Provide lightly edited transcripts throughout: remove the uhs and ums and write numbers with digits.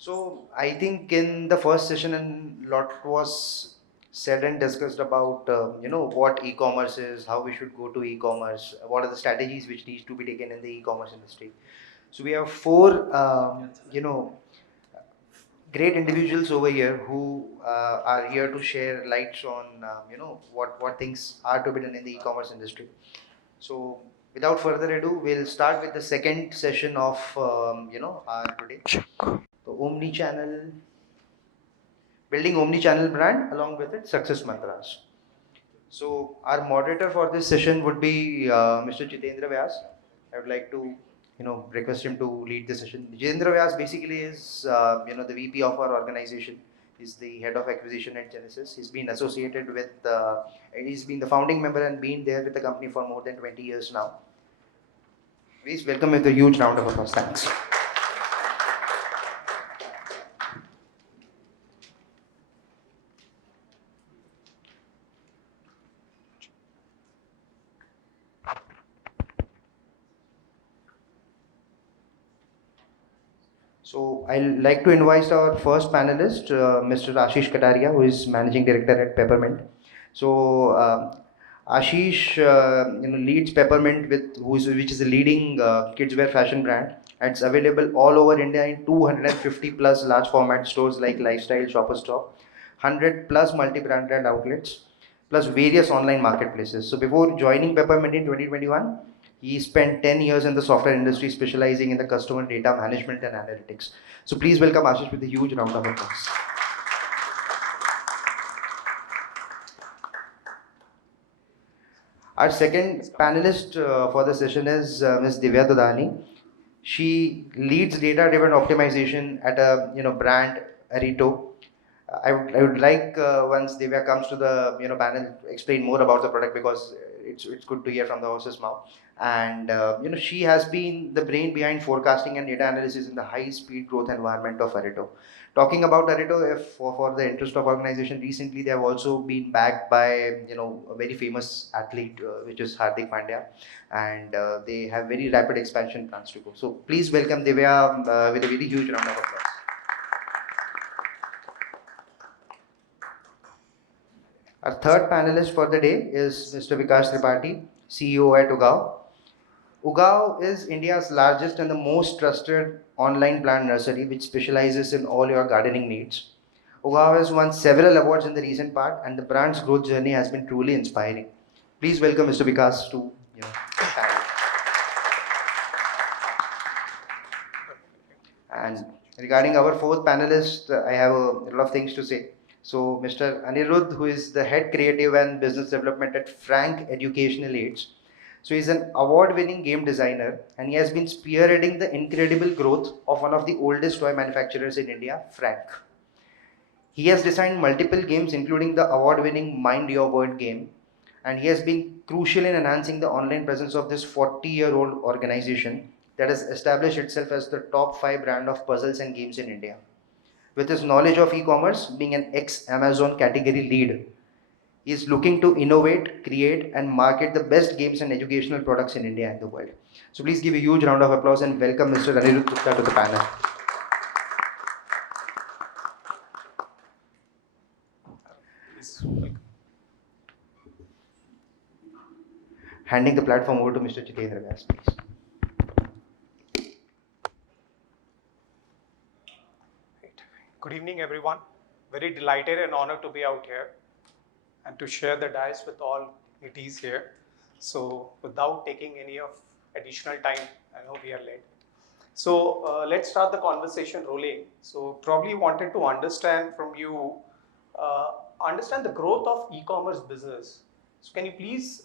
So I think in the first session, a lot was said and discussed about what e-commerce is, how we should go to e-commerce, what are the strategies which needs to be taken in the e-commerce industry. So we have four great individuals over here who are here to share lights on what things are to be done in the e-commerce industry. So without further ado, we'll start with the second session of our today. So Omnichannel, building Omnichannel brand along with its success mantras. So our moderator for this session would be Mr. Jitendra Vyas. I would like to request him to lead the session. Jitendra Vyas basically is the VP of our organization. He's the head of acquisition at Ginesys. He's been associated with, he's been the founding member and been there with the company for more than 20 years now. Please welcome with a huge round of applause. Thanks. So I'd like to invite our first panelist, Mr. Ashish Katariya, who is Managing Director at Peppermint. So Ashish leads Peppermint, which is a leading kids wear fashion brand. It's available all over India in 250 plus large format stores like Lifestyle, Shoppers Stop, 100 plus multi-branded outlets, plus various online marketplaces. So before joining Peppermint in 2021, he spent 10 years in the software industry specializing in the customer data management and analytics. So please welcome Ashish with a huge round of applause. Our second panelist for the session is Ms. Divya Dudani. She leads data-driven optimization at a brand Aretto. I would like once Divya comes to the panel explain more about the product because it's good to hear from the horse's mouth. And she has been the brain behind forecasting and data analysis in the high-speed growth environment of Aretto. Talking about Aretto, if for the interest of organization, recently they have also been backed by a very famous athlete, which is Hardik Pandya, and they have very rapid expansion plans to go. So please welcome Divya with a very huge round of applause. Our third panelist for the day is Mr. Vikash Tripathi, CEO at Ugaoo. Ugaoo is India's largest and the most trusted online plant nursery which specializes in all your gardening needs. Ugaoo has won several awards in the recent past and the brand's growth journey has been truly inspiring. Please welcome Mr. Vikash to And regarding our fourth panelist, I have a lot of things to say. So Mr. Anirudh, who is the head creative and business development at Frank Educational Aids. So he's an award-winning game designer and he has been spearheading the incredible growth of one of the oldest toy manufacturers in India, Frank. He has designed multiple games including the award-winning Mind Your Word game, and he has been crucial in enhancing the online presence of this 40-year-old organization that has established itself as the top 5 brand of puzzles and games in India. With his knowledge of e-commerce, being an ex-Amazon category lead, he is looking to innovate, create, and market the best games and educational products in India and the world. So please give a huge round of applause and welcome Mr. Anirudh Gupta to the panel. Handing the platform over to Mr. Jitendra Vyas, please. Good evening, everyone. Very delighted and honored to be out here and to share the dais with all it is here. So without taking any of additional time, I know we are late. So let's start the conversation rolling. So probably wanted to understand from you, understand the growth of e-commerce business. So can you please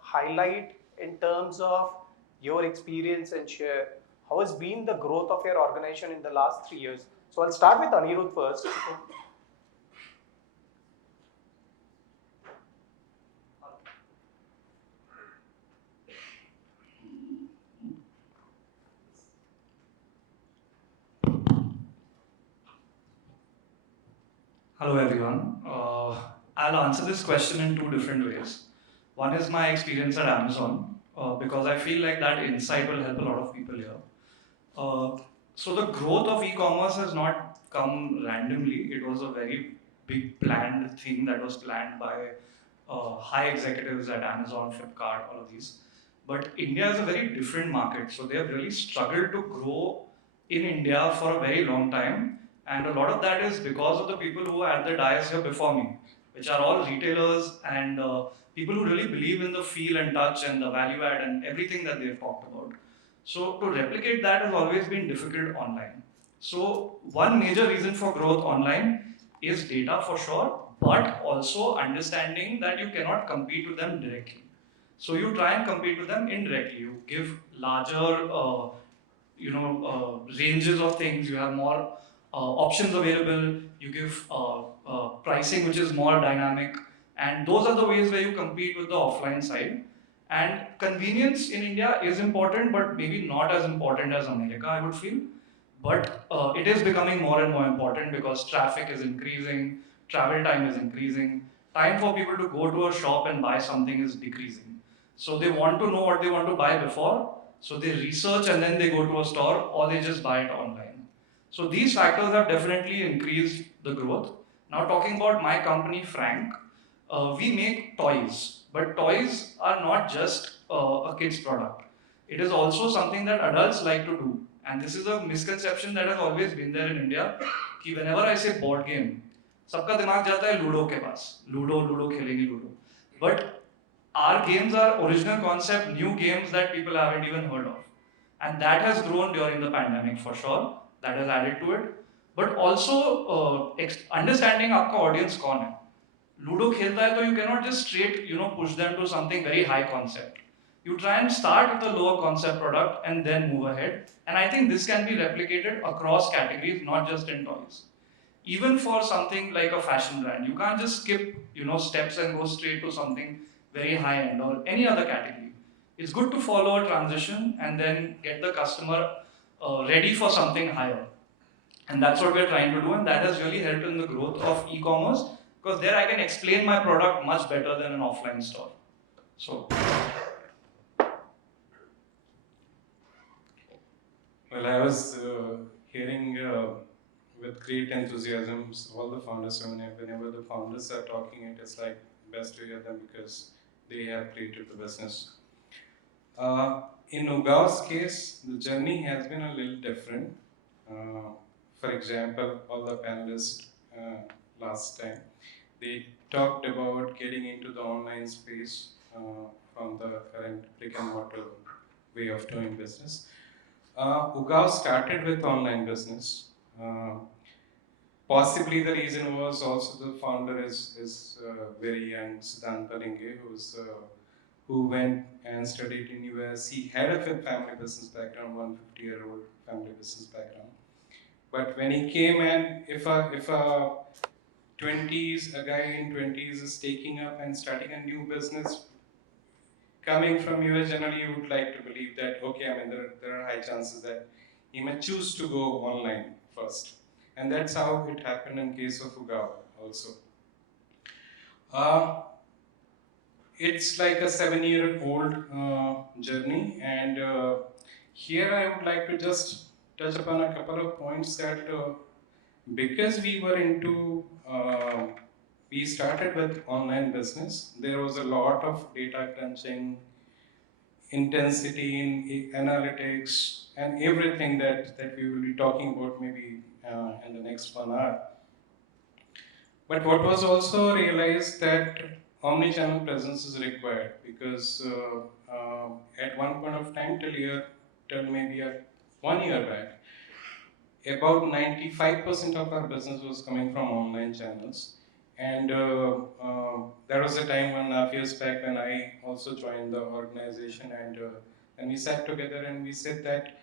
highlight in terms of your experience and share how has been the growth of your organization in the last 3 years? So I'll start with Anirudh first. Hello everyone. I'll answer this question in 2 different ways. One is my experience at Amazon, because I feel like that insight will help a lot of people here. So the growth of e-commerce has not come randomly. It was a very big planned thing that was planned by high executives at Amazon, Flipkart, all of these. But India is a very different market, so they have really struggled to grow in India for a very long time. And a lot of that is because of the people who were at the dais here before me, which are all retailers and people who really believe in the feel and touch and the value add and everything that they've talked about. So to replicate that has always been difficult online. So one major reason for growth online is data for sure, but also understanding that you cannot compete with them directly. So you try and compete with them indirectly. You give larger, ranges of things. You have more options available. You give pricing which is more dynamic, and those are the ways where you compete with the offline side. And convenience in India is important, but maybe not as important as America, I would feel. But it is becoming more and more important because traffic is increasing, travel time is increasing, time for people to go to a shop and buy something is decreasing. So they want to know what they want to buy before, so they research and then they go to a store or they just buy it online. So these factors have definitely increased the growth. Now talking about my company, Frank, we make toys, but toys are not just a kid's product. It is also something that adults like to do. And this is a misconception that has always been there in India, कि whenever I say board game, सबका दिमाग जाता है ludo के पास, ludo खेलेंगे ludo. But our games are original concept, new games that people haven't even heard of. And that has grown during the pandemic for sure. That has added to it. But also understanding आपका audience कौन है. Ludo खेलता है तो you cannot just straight push them to something very high concept. You try and start with a lower concept product and then move ahead. And I think this can be replicated across categories, not just in toys. Even for something like a fashion brand, you can't just skip steps and go straight to something very high end or any other category. It's good to follow a transition and then get the customer ready for something higher. And that's what we're trying to do, and that has really helped in the growth of e-commerce because there I can explain my product much better than an offline store. So. Well, I was hearing with great enthusiasm all the founders. So whenever the founders are talking, it is like best to hear them because they have created the business. In Ugaoo's case, the journey has been a little different. For example, all the panelists last time, they talked about getting into the online space from the current brick and mortar way of doing business. Ugaoo started with online business. Possibly the reason was also the founder is very young, Siddhant Paringe, who went and studied in US. He had a family business background, 150-year-old family business background. But when he came and if a 20s, a guy in 20s is taking up and starting a new business, coming from US, generally you would like to believe that, okay, I mean, there are high chances that he may choose to go online first. And that's how it happened in case of Ugaoo also. It's like a 7-year-old journey, and here I would like to just touch upon a couple of points that because we were into, we started with online business, there was a lot of data crunching, intensity in analytics, and everything that we will be talking about maybe in the next 1 hour. But what was also realized that omnichannel presence is required because at one point of time till maybe 1 year back, about 95% of our business was coming from online channels. And there was a time 1.5 years back when I also joined the organization, and we sat together and we said that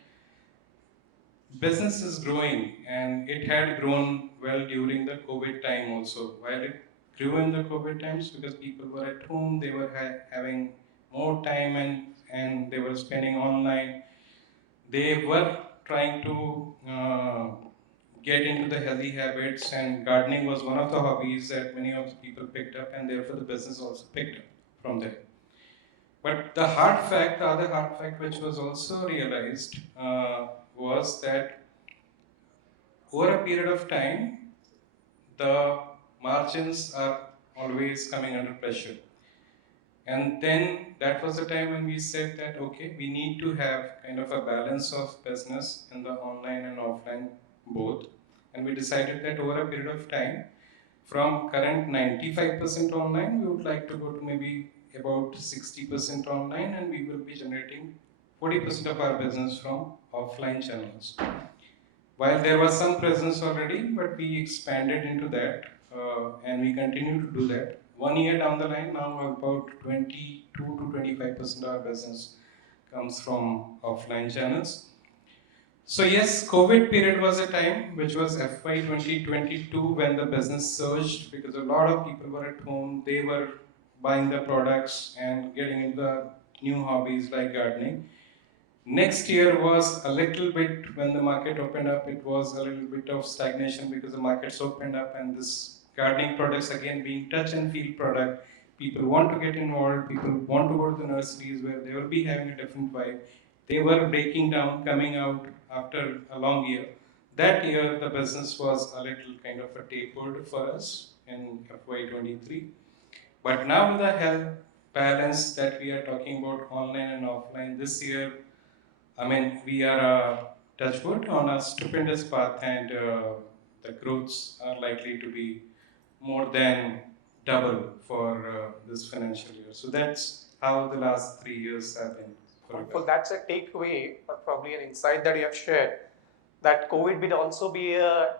business is growing, and it had grown well during the COVID time also. While it grew in the COVID times because people were at home, they were having more time and they were spending online. They were trying to get into the healthy habits, and gardening was one of the hobbies that many of the people picked up, and therefore the business also picked up from there. But the other hard fact which was also realized was that over a period of time, the margins are always coming under pressure. And then that was the time when we said that, okay, we need to have kind of a balance of business in the online and offline both. And we decided that over a period of time, from current 95% online, we would like to go to maybe about 60% online, and we will be generating 40% of our business from offline channels. While there was some presence already, but we expanded into that, and we continue to do that. 1 year down the line, now about 22 to 25% of our business comes from offline channels. So yes, COVID period was a time which was FY 2022 when the business surged because a lot of people were at home. They were buying the products and getting into the new hobbies like gardening. Next year was a little bit, when the market opened up, it was a little bit of stagnation because the markets opened up and this gardening products again being touch and feel product. People want to get involved, people want to go to the nurseries where they will be having a different vibe. They were breaking down, coming out after a long year. That year the business was a little kind of a tapered for us in FY23. But now with the health balance that we are talking about online and offline, this year I mean, we are touch wood on a stupendous path, and the growths are likely to be more than double for this financial year. So that's how the last 3 years have been. Well, that's a takeaway, or probably an insight that you have shared, that COVID will also be a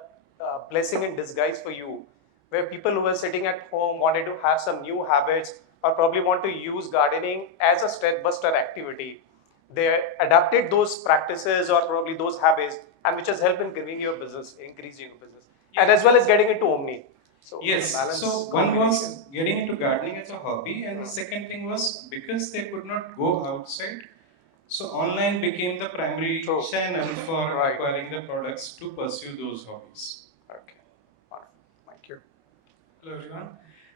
blessing in disguise for you, where people who were sitting at home wanted to have some new habits or probably want to use gardening as a stress buster activity. They adapted those practices or probably those habits, and which has helped in giving your business, increasing your business, and as well as getting into Omni. So yes, so one was getting into gardening as a hobby, and the second thing was because they could not go outside, so online became the primary channel for acquiring the products to pursue those hobbies. Okay, thank you. Hello everyone.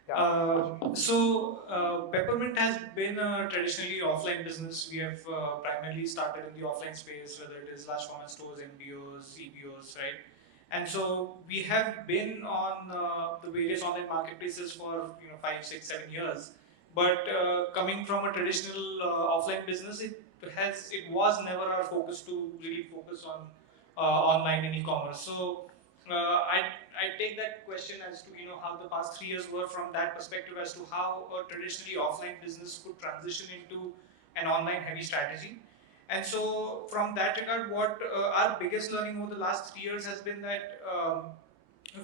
Yeah. Peppermint has been a traditionally offline business. We have primarily started in the offline space, whether it is large format stores, MBOs, EBOs, right? And so we have been on the various online marketplaces for 5, 6, 7 years. But coming from a traditional offline business, it was never our focus to really focus on online and e-commerce. So I take that question as to how the past 3 years were from that perspective as to how a traditionally offline business could transition into an online heavy strategy. And so from that regard, what our biggest learning over the last 3 years has been that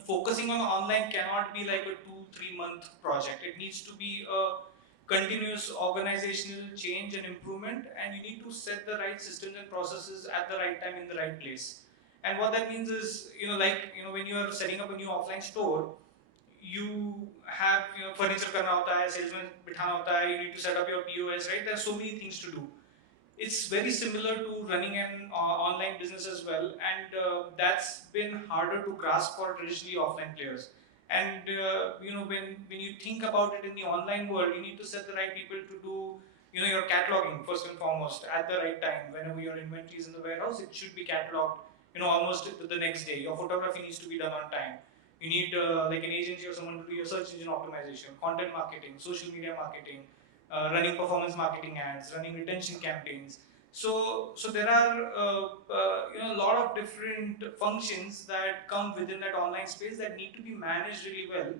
focusing on online cannot be like a 2-3 month project. It needs to be a continuous organizational change and improvement, and you need to set the right systems and processes at the right time in the right place. And what that means is, when you are setting up a new offline store, you have furniture karna hota hai, salesman bithana hota hai, you need to set up your POS, right? There are so many things to do. It's very similar to running an online business as well, and that's been harder to grasp for traditionally offline players. And when you think about it in the online world, you need to set the right people to do your cataloging first and foremost at the right time. Whenever your inventory is in the warehouse, it should be cataloged almost the next day. Your photography needs to be done on time. You need like an agency or someone to do your search engine optimization, content marketing, social media marketing, running performance marketing ads, running retention campaigns. So there are a lot of different functions that come within that online space that need to be managed really well,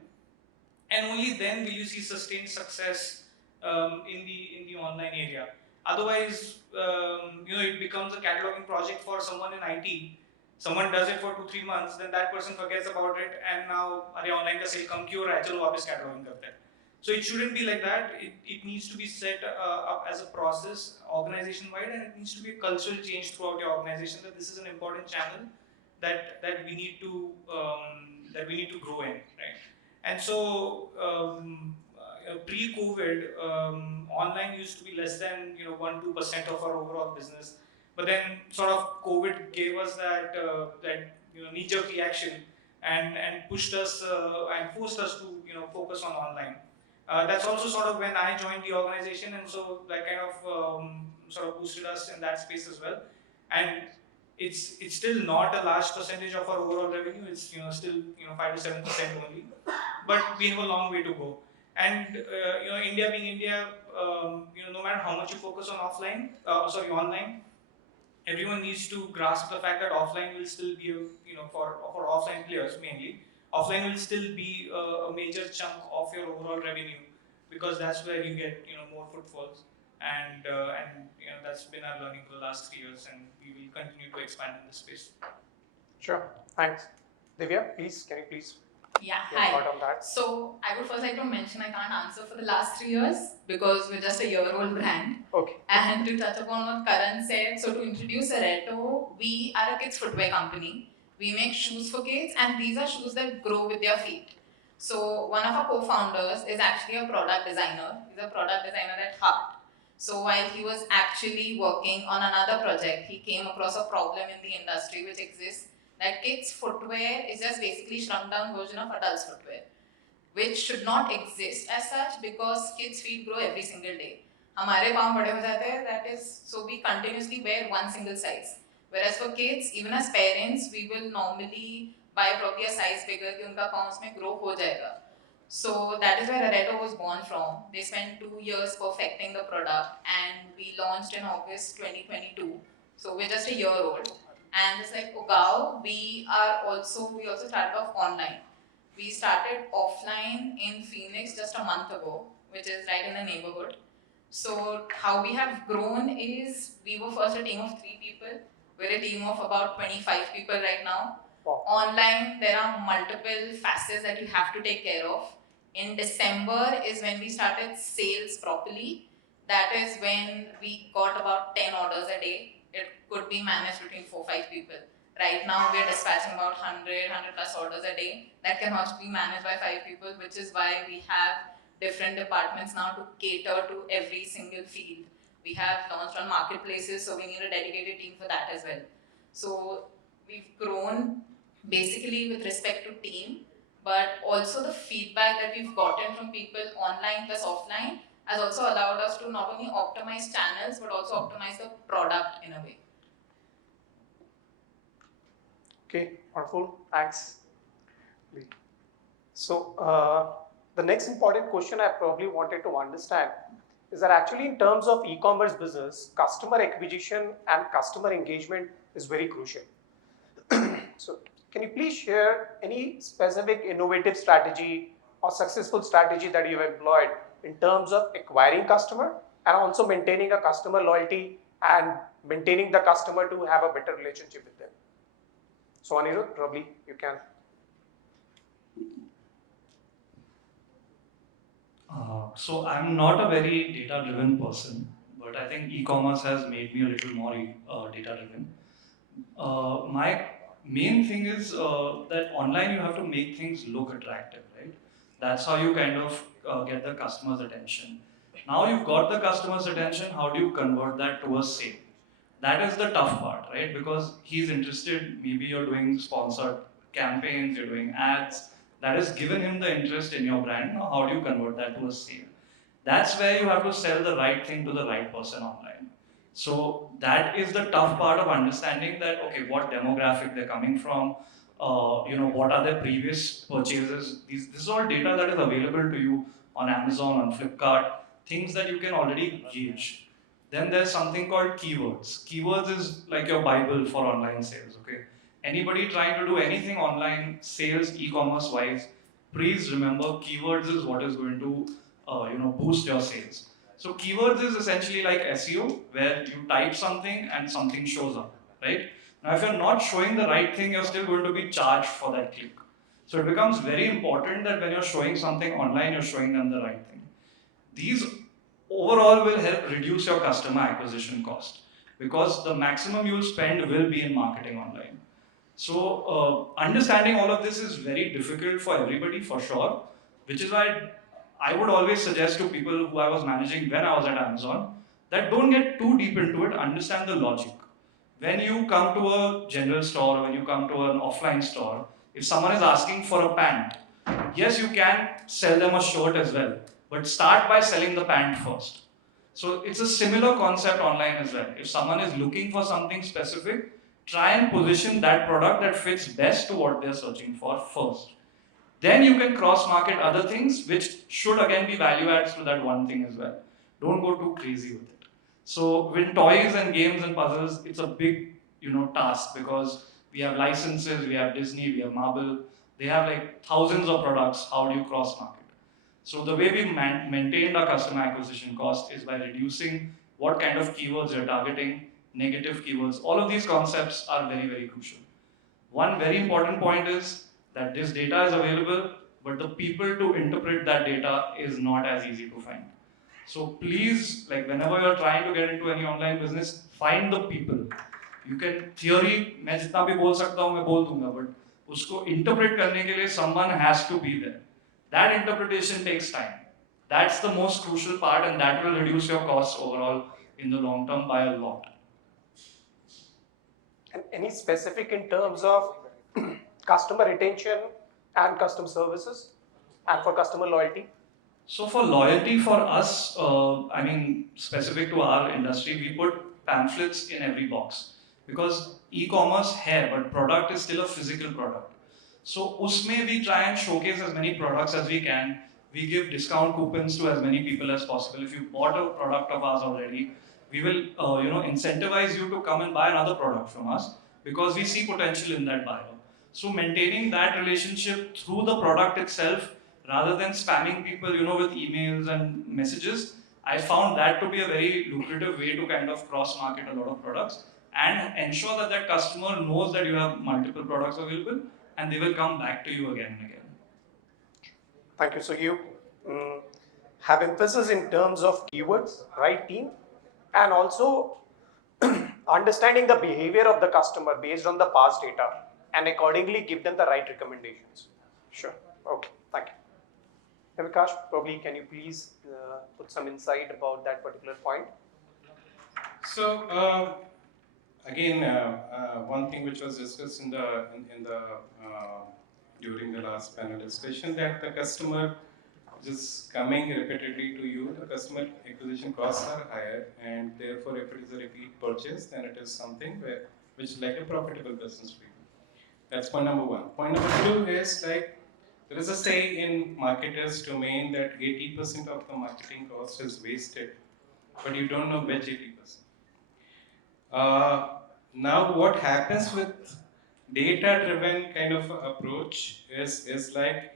and only then will you see sustained success in the online area. Otherwise, it becomes a cataloging project for someone in IT. Someone does it for 2-3 months, then that person forgets about it, and now अरे online का sale कम क्यों हो रहा है, चलो वापस cataloging करते हैं. So it shouldn't be like that. It needs to be set up as a process, organization-wide, and it needs to be a cultural change throughout your organization that this is an important channel that we need to grow in, right? And so pre-COVID, online used to be less than 1-2% of our overall business. But then sort of COVID gave us that knee-jerk reaction and pushed us and forced us to focus on online. That's also sort of when I joined the organization, and so that kind of sort of boosted us in that space as well. And it's still not a large percentage of our overall revenue. It's still 5 to 7% only, but we have a long way to go. And India being India, no matter how much you focus on online, everyone needs to grasp the fact that offline will still be for offline players mainly, offline will still be a major chunk of your overall revenue, because that's where you get more footfalls, and that's been our learning for the last 3 years, and we will continue to expand in this space. Sure, thanks. Divya, please, can you please Yeah, your hi. thought on that? So I would first like to mention I can't answer for the last 3 years because we're just a year-old brand. Okay. And to touch upon what Karan said, so to introduce Aretto, we are a kids footwear company. We make shoes for kids, and these are shoes that grow with their feet. So one of our co-founders is actually a product designer. He's a product designer at heart. So while he was actually working on another project, he came across a problem in the industry which exists, that kids footwear is just basically shrunk down version of adults footwear, which should not exist as such because kids' feet grow every single day. हमारे पाँव बड़े हो जाते हैं, that is, so we continuously wear one single size. Whereas for kids, even as parents, we will normally buy probably a size bigger कि उनका पाँव उसमें grow हो जाएगा. So that is where Aretto was born from. They spent 2 years perfecting the product, and we launched in August 2022. So we're just a year old. And just like Ugaoo, we also started off online. We started offline in Phoenix just a month ago, which is right in the neighborhood. So how we have grown is, we were first a team of 3 people. We're a team of about 25 people right now. Wow. Online, there are multiple facets that you have to take care of. In December is when we started sales properly. That is when we got about 10 orders a day. It could be managed between 4-5 people. Right now, we are dispatching about 100 plus orders a day. That can also be managed by 5 people, which is why we have different departments now to cater to every single field. We have launched on marketplaces, so we need a dedicated team for that as well. So we've grown basically with respect to team, but also the feedback that we've gotten from people online plus offline has also allowed us to not only optimize channels, but also optimize the product in a way. Okay, wonderful, thanks. So the next important question I probably wanted to understand is that actually in terms of e-commerce business, customer acquisition and customer engagement is very crucial. So can you please share any specific innovative strategy or successful strategy that you've employed in terms of acquiring customer and also maintaining a customer loyalty and maintaining the customer to have a better relationship with them? So Anirudh, probably you can. So I'm not a very data-driven person, but I think e-commerce has made me a little more data-driven. My main thing is that online you have to make things look attractive, right? That's how you kind of get the customer's attention. Now you've got the customer's attention, how do you convert that to a sale? That is the tough part, right? Because he's interested, maybe you're doing sponsored campaigns, you're doing ads, that has given him the interest in your brand. Now how do you convert that to a sale? That's where you have to sell the right thing to the right person online. So that is the tough part of understanding that, okay, what demographic they're coming from, what are their previous purchases. This is all data that is available to you on Amazon, on Flipkart, things that you can already gauge. Then there's something called keywords. Keywords is like your Bible for online sales, okay? Anybody trying to do anything online, sales, e-commerce wise, please remember keywords is what is going to boost your sales. So keywords is essentially like SEO, where you type something and something shows up, right? Now if you're not showing the right thing, you're still going to be charged for that click. So it becomes very important that when you're showing something online, you're showing them the right thing. These overall will help reduce your customer acquisition cost, because the maximum you'll spend will be in marketing online. So understanding all of this is very difficult for everybody for sure, which is why I would always suggest to people who I was managing when I was at Amazon that don't get too deep into it, understand the logic. When you come to a general store, when you come to an offline store, if someone is asking for a pant, yes, you can sell them a shirt as well, but start by selling the pant first. So it's a similar concept online as well. If someone is looking for something specific, try and position that product that fits best to what they're searching for first. Then you can cross market other things which should again be value adds to that one thing as well. Don't go too crazy with it. So with toys and games and puzzles, it's a big task because we have licenses, we have Disney, we have Marvel. They have like thousands of products. How do you cross market? So the way we maintained our customer acquisition cost is by reducing what kind of keywords you're targeting, negative keywords. All of these concepts are very, very crucial. One very important point is that this data is available, but the people to interpret that data is not as easy to find. So please, like whenever you're trying to get into any online business, find the people. You can theory, मैं जितना भी बोल सकता हूँ मैं बोल दूंगा, but उसको interpret करने के लिए someone has to be there. That interpretation takes time. That's the most crucial part, and that will reduce your costs overall in the long term by a lot. And any specific in terms of customer retention and customer services and for customer loyalty? So for loyalty for us, I mean, specific to our industry, we put pamphlets in every box because e-commerce hai, but product is still a physical product. So usme we try and showcase as many products as we can. We give discount coupons to as many people as possible. If you bought a product of ours already, we will incentivize you to come and buy another product from us because we see potential in that buyer. So maintaining that relationship through the product itself rather than spamming people with emails and messages, I found that to be a very lucrative way to kind of cross market a lot of products and ensure that customer knows that you have multiple products available and they will come back to you again and again. Thank you. So you have emphasis in terms of keywords, right team, and also understanding the behavior of the customer based on the past data and accordingly give them the right recommendations. Sure. Okay. Thank you. Vikash, probably can you please put some insight about that particular point? So again, one thing which was discussed in the during the last panel discussion, that the customer just coming repeatedly to you, the customer acquisition costs are higher, and therefore if it is a repeat purchase, then it is something which is like a profitable business for you. That's point number one. Point number two is like, there is a say in marketers' domain that 80% of the marketing cost is wasted, but you don't know which 80%. Now what happens with data-driven kind of approach is like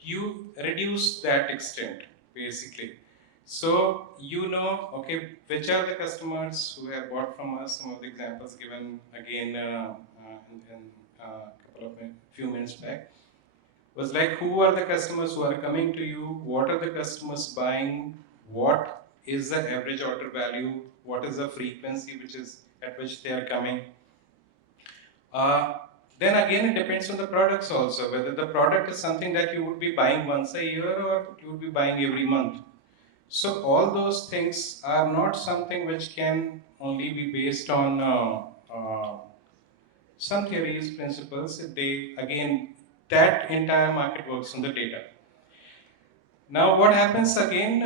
you reduce that extent basically. So okay, which are the customers who have bought from us? Some of the examples given again in few minutes back was like, who are the customers who are coming to you? What are the customers buying? What is the average order value? What is the frequency at which they are coming? Then again, it depends on the products also, whether the product is something that you would be buying once a year or you would be buying every month. So all those things are not something which can only be based on some theories, principles. That entire market works on the data. Now what happens again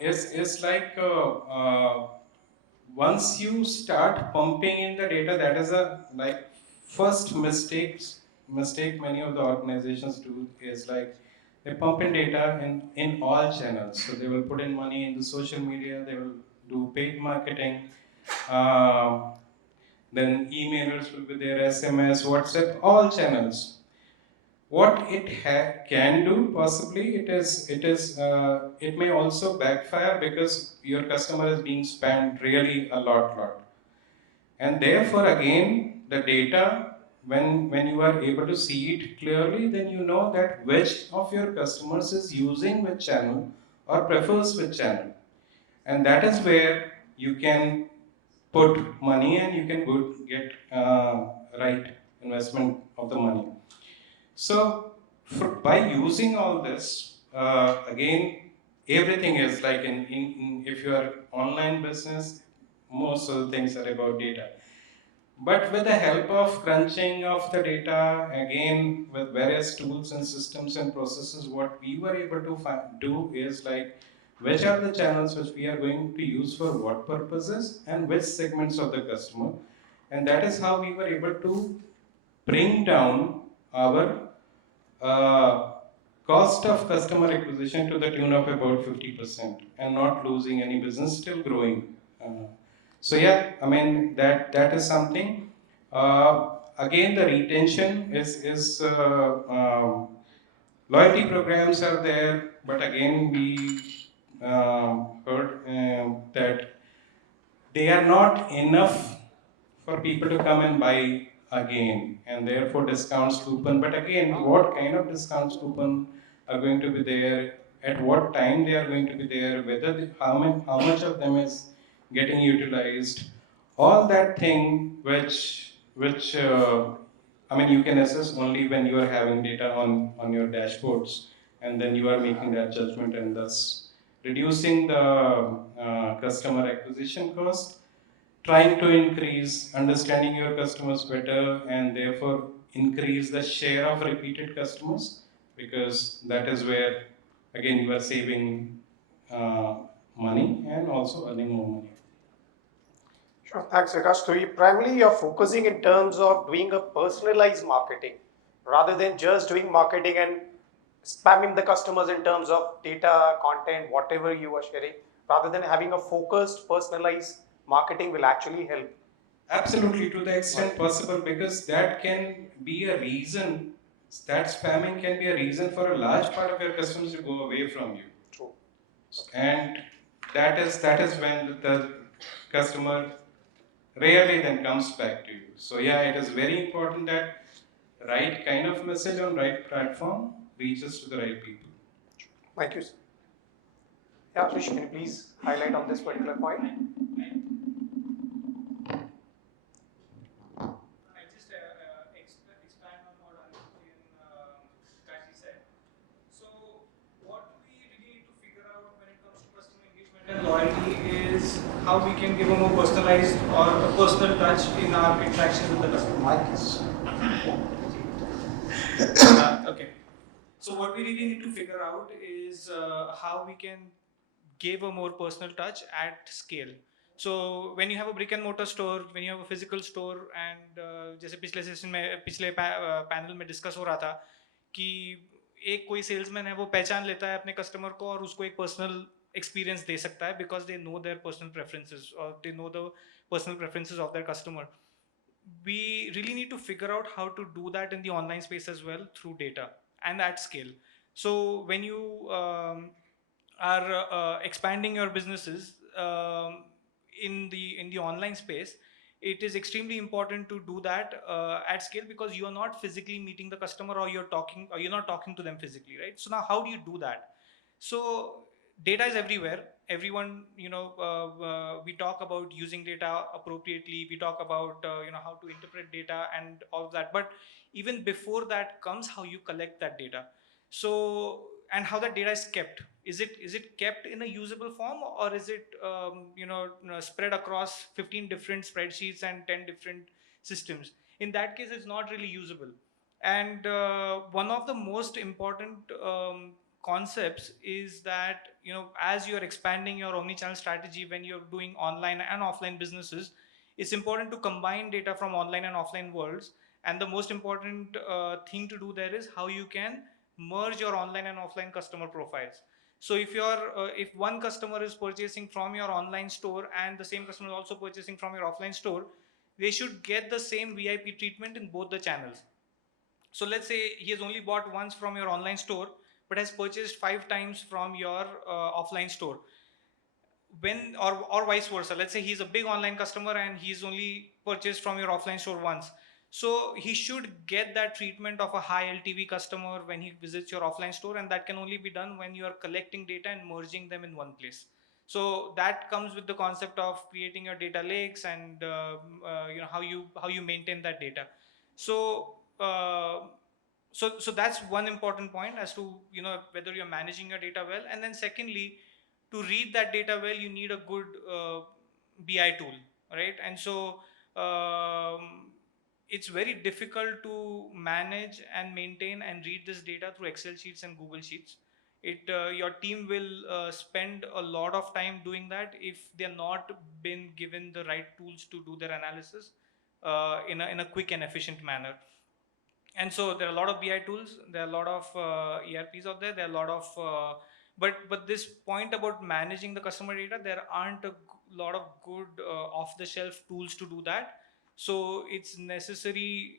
is like once you start pumping in the data, that is a first mistake many of the organizations do is like they pump in data in all channels. So they will put in money in the social media, they will do paid marketing, then emailers will be there, SMS, WhatsApp, all channels. What it can do possibly, it may also backfire because your customer is being spammed really a lot. And therefore again, the data, when you are able to see it clearly, then you know that which of your customers is using which channel or prefers which channel. And that is where you can put money and you can get right investment of the money. So by using all this, again, everything is like if you are online business, most of the things are about data. But with the help of crunching of the data, again, with various tools and systems and processes, what we were able to do is like, which are the channels which we are going to use for what purposes and which segments of the customer. and that is how we were able to bring down our cost of customer acquisition to the tune of about 50% and not losing any business, still growing. So yeah, I mean that is something. Again, the retention is loyalty programs are there, but again we heard that they are not enough for people to come and buy again, and therefore discounts coupon. But again, what kind of discounts coupon are going to be there, at what time they are going to be there, whether how much of them is getting utilized, all that thing which I mean you can assess only when you are having data on your dashboards, and then you are making that judgment and thus reducing the customer acquisition cost, trying to increase understanding your customers better, and therefore increase the share of repeated customers, because that is where again you are saving money and also earning more money. Sure, thanks Vikash. So primarily you're focusing in terms of doing a personalized marketing rather than just doing marketing and spamming the customers in terms of data, content, whatever you are sharing, rather than having a focused, personalized marketing will actually help. Absolutely, to the extent possible, because that can be a reason, that spamming can be a reason for a large part of your customers to go away from you. True. And that is when the customer rarely then comes back to you. So yeah, it is very important that right kind of message on right platform reaches to the right people. Thank you. Yeah, Ashish, can you please highlight on this particular point? I just expand on what Anirudh and Vikash said. So, what we really need to figure out when it comes to customer engagement and loyalty is how we can give a more personalized or a personal touch in our interaction with the customer. Okay. So, what we really need to figure out is how we can give a more personal touch at scale. So when you have a brick and mortar store, when you have a physical store, and जैसे पिछले session में पिछले panel में discuss हो रहा था कि एक कोई सेल्समैन है वो पहचान लेता है अपने कस्टमर को और उसको एक पर्सनल एक्सपीरियंस दे सकता है because they know their personal preferences और they know the personal preferences of their customer. We really need to figure out how to do that in the online space as well through data and at scale. So when you are expanding your businesses in the online space, it is extremely important to do that at scale because you are not physically meeting the customer or you're not talking to them physically, right? So now how do you do that? So data is everywhere. Everyone, we talk about using data appropriately. We talk about how to interpret data and all of that. But even before that comes how you collect that data. So and how that data is kept. Is it kept in a usable form, or is it spread across 15 different spreadsheets and 10 different systems? In that case, it's not really usable. And one of the most important concepts is that as you're expanding your omnichannel strategy, when you're doing online and offline businesses, it's important to combine data from online and offline worlds. And the most important thing to do there is how you can merge your online and offline customer profiles. So if one customer is purchasing from your online store and the same customer is also purchasing from your offline store, they should get the same VIP treatment in both the channels. So let's say he has only bought once from your online store but has purchased 5 times from your offline store. When or vice versa, let's say he's a big online customer and he's only purchased from your offline store once, so he should get that treatment of a high LTV customer when he visits your offline store, and that can only be done when you are collecting data and merging them in one place. So that comes with the concept of creating your data lakes and how you maintain that data. So so that's one important point as to whether you're managing your data well. And then secondly, to read that data well, you need a good BI tool, right? And so it's very difficult to manage and maintain and read this data through Excel sheets and Google Sheets. Your team will spend a lot of time doing that if they're not been given the right tools to do their analysis. in a quick and efficient manner. And so there are a lot of BI tools, there are a lot of ERPs out there, there are a lot of but this point about managing the customer data, there aren't a lot of good off the shelf tools to do that. So it's necessary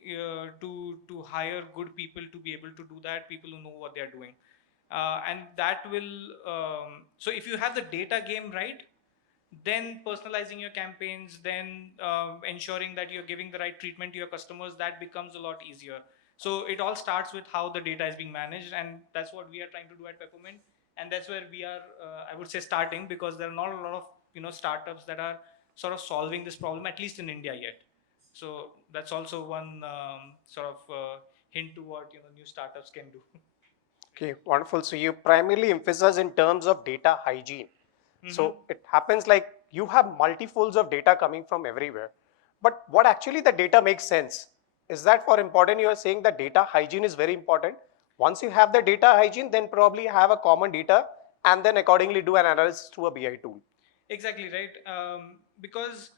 to hire good people to be able to do that, people who know what they are doing, and that will so if you have the data game right, then personalizing your campaigns, then ensuring that you're giving the right treatment to your customers, that becomes a lot easier. So it all starts with how the data is being managed, and that's what we are trying to do at Peppermint, and that's where we are I would say starting, because there are not a lot of startups that are sort of solving this problem, at least in India yet. So that's also one sort of hint to what new startups can do. Okay, wonderful. So you primarily emphasize in terms of data hygiene. So it happens like you have multifolds of data coming from everywhere. But what actually the data makes sense? Is that for important? You are saying that data hygiene is very important. Once you have the data hygiene, then probably have a common data and then accordingly do an analysis through a BI tool. Exactly right. Because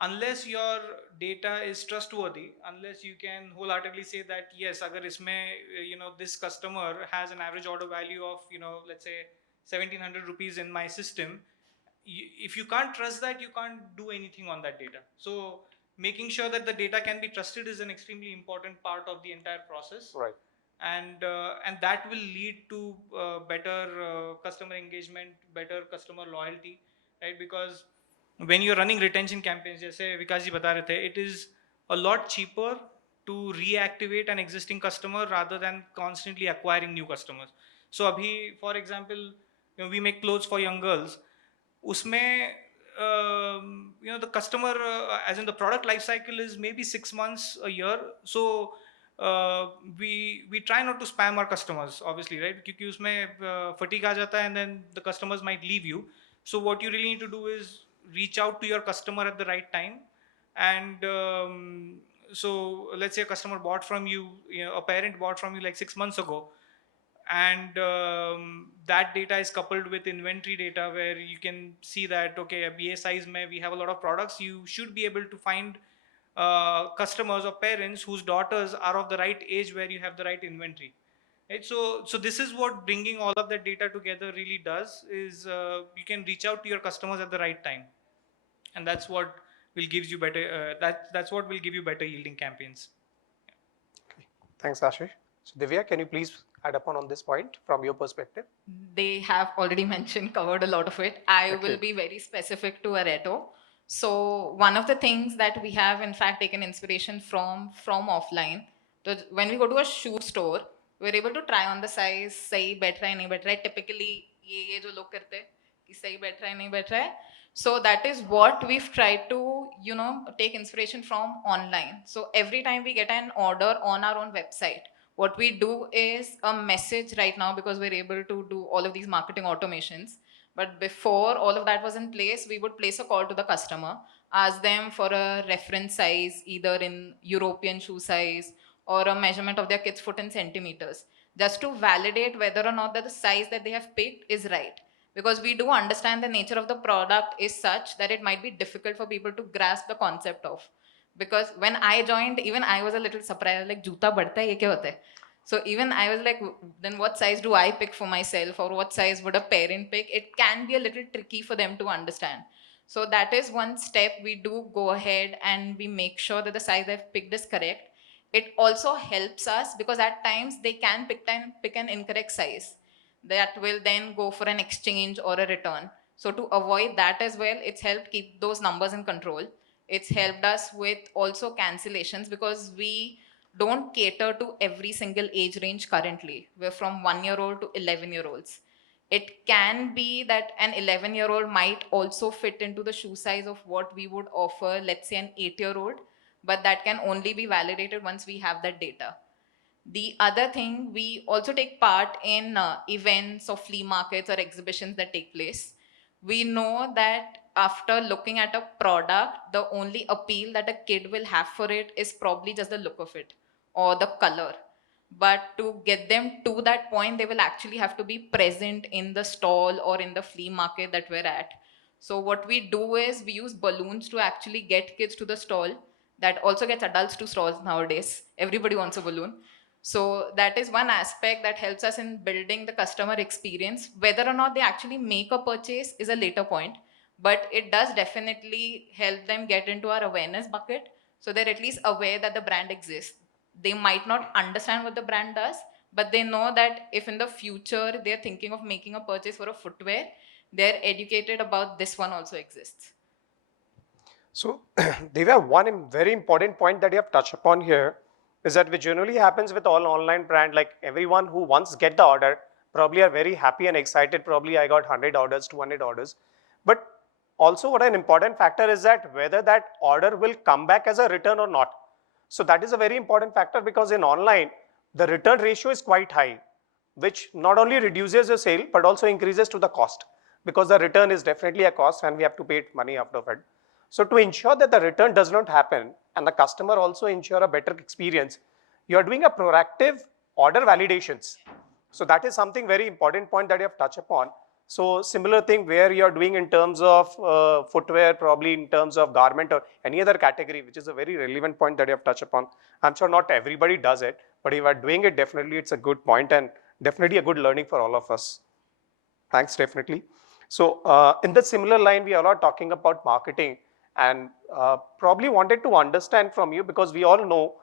unless your data is trustworthy, unless you can wholeheartedly say that yes, agar isme, this customer has an average order value of let's say 1700 rupees in my system, if you can't trust that, you can't do anything on that data. So making sure that the data can be trusted is an extremely important part of the entire process. Right. And that will lead to better customer engagement, better customer loyalty, right? Because when you're running retention campaigns, जैसे विकास जी बता रहे थे, it is a lot cheaper to reactivate an existing customer rather than constantly acquiring new customers. So abhi, for example, we make clothes for young girls. उसमें the customer as in the product life cycle is maybe 6 months, a year. So we try not to spam our customers, obviously, right? क्योंकि उसमें fatigue आ जाता है and then the customers might leave you. So what you really need to do is reach out to your customer at the right time. And so let's say a customer bought from you, a parent bought from you like 6 months ago, and that data is coupled with inventory data, where you can see that okay, a BA size mein we have a lot of products. You should be able to find customers or parents whose daughters are of the right age, where you have the right inventory, right? So this is what bringing all of that data together really does, is you can reach out to your customers at the right time, and that's what will gives you better that's what will give you better yielding campaigns. Okay. Thanks, Ashish. So Divya, can you please add upon on this point from your perspective? They have already covered a lot of it. I will be very specific to Aretto. So one of the things that we have in fact taken inspiration from offline, when we go to a shoe store, we're able to try on the size, sahi बैठ रहा है नहीं बैठ रहा है, typically ये जो लोग करते हैं कि सही बैठ रहा है नहीं बैठ रहा है. So that is what we've tried to take inspiration from online. So every time we get an order on our own website, what we do is a message right now, because we're able to do all of these marketing automations. But before all of that was in place, we would place a call to the customer, ask them for a reference size, either in European shoe size or a measurement of their kid's foot in centimeters, just to validate whether or not that the size that they have picked is right. Because we do understand the nature of the product is such that it might be difficult for people to grasp the concept of. Because when I joined, even I was a little surprised, like, juta badta hai, ye kya hota hai? So even I was like, then what size do I pick for myself, or what size would a parent pick? It can be a little tricky for them to understand. So that is one step. We do go ahead and we make sure that the size they've picked is correct. It also helps us because at times they can pick an incorrect size that will then go for an exchange or a return. So to avoid that as well, it's helped keep those numbers in control. It's helped us with also cancellations, because we don't cater to every single age range currently. We're from 1-year-old to 11-year-olds. It can be that an 11-year-old might also fit into the shoe size of what we would offer, let's say an 8-year-old, but that can only be validated once we have that data. The other thing, we also take part in events or flea markets or exhibitions that take place. We know that after looking at a product, the only appeal that a kid will have for it is probably just the look of it or the color. But to get them to that point, they will actually have to be present in the stall or in the flea market that we're at. So what we do is we use balloons to actually get kids to the stall. that also gets adults to stores nowadays. Everybody wants a balloon. So that is one aspect that helps us in building the customer experience. Whether or not they actually make a purchase is a later point, but it does definitely help them get into our awareness bucket, so they're at least aware that the brand exists. They might not understand what the brand does, but they know that if in the future they're thinking of making a purchase for a footwear, they're educated about this one also exists. So, Divya, one very important point that you have touched upon here is that which generally happens with all online brand, like everyone who once get the order probably are very happy and excited. Probably I got 100 orders, 200 orders. But also what an important factor is that whether that order will come back as a return or not. So that is a very important factor, because in online, the return ratio is quite high, which not only reduces your sale, but also increases to the cost, because the return is definitely a cost and we have to pay money out of it. So to ensure that the return does not happen and the customer also ensure a better experience, you are doing a proactive order validations. So that is something very important point that you have touched upon. So similar thing where you are doing in terms of footwear, probably in terms of garment or any other category, which is a very relevant point that you have touched upon. I'm sure not everybody does it, but if you are doing it, definitely it's a good point and definitely a good learning for all of us. Thanks, definitely. So in the similar line, we are all talking about marketing, and probably wanted to understand from you, because we all know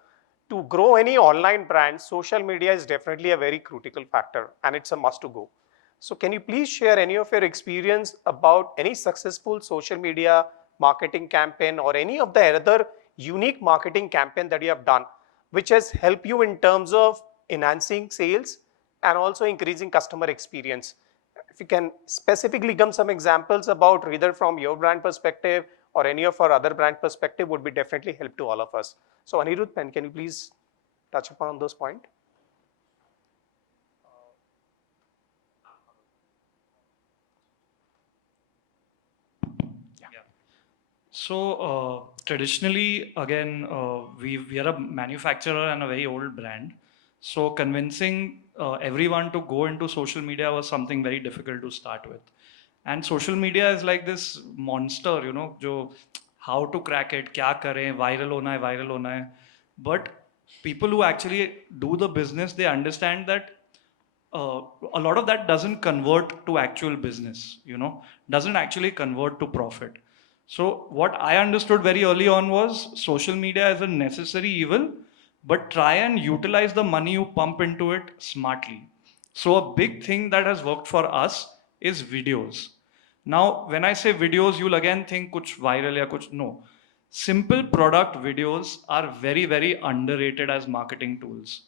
to grow any online brand, social media is definitely a very critical factor and it's a must to go. So can you please share any of your experience about any successful social media marketing campaign or any of the other unique marketing campaign that you have done, which has helped you in terms of enhancing sales and also increasing customer experience? If you can specifically give some examples about either from your brand perspective or any of our other brand perspective, would be definitely help to all of us. So Anirudh, can you please touch upon those points? So traditionally, again, we are a manufacturer and a very old brand. So convincing everyone to go into social media was something very difficult to start with. And social media is like this monster, you know, jo, how to crack it, kya kare, viral hona hai. But people who actually do the business, they understand that a lot of that doesn't convert to actual business, you know, doesn't actually convert to profit. So what I understood very early on was social media is a necessary evil, but try and utilize the money you pump into it smartly. So a big thing that has worked for us is videos. Now, when I say videos, you'll again think kuch viral ya kuch, no. Simple product videos are very, very underrated as marketing tools.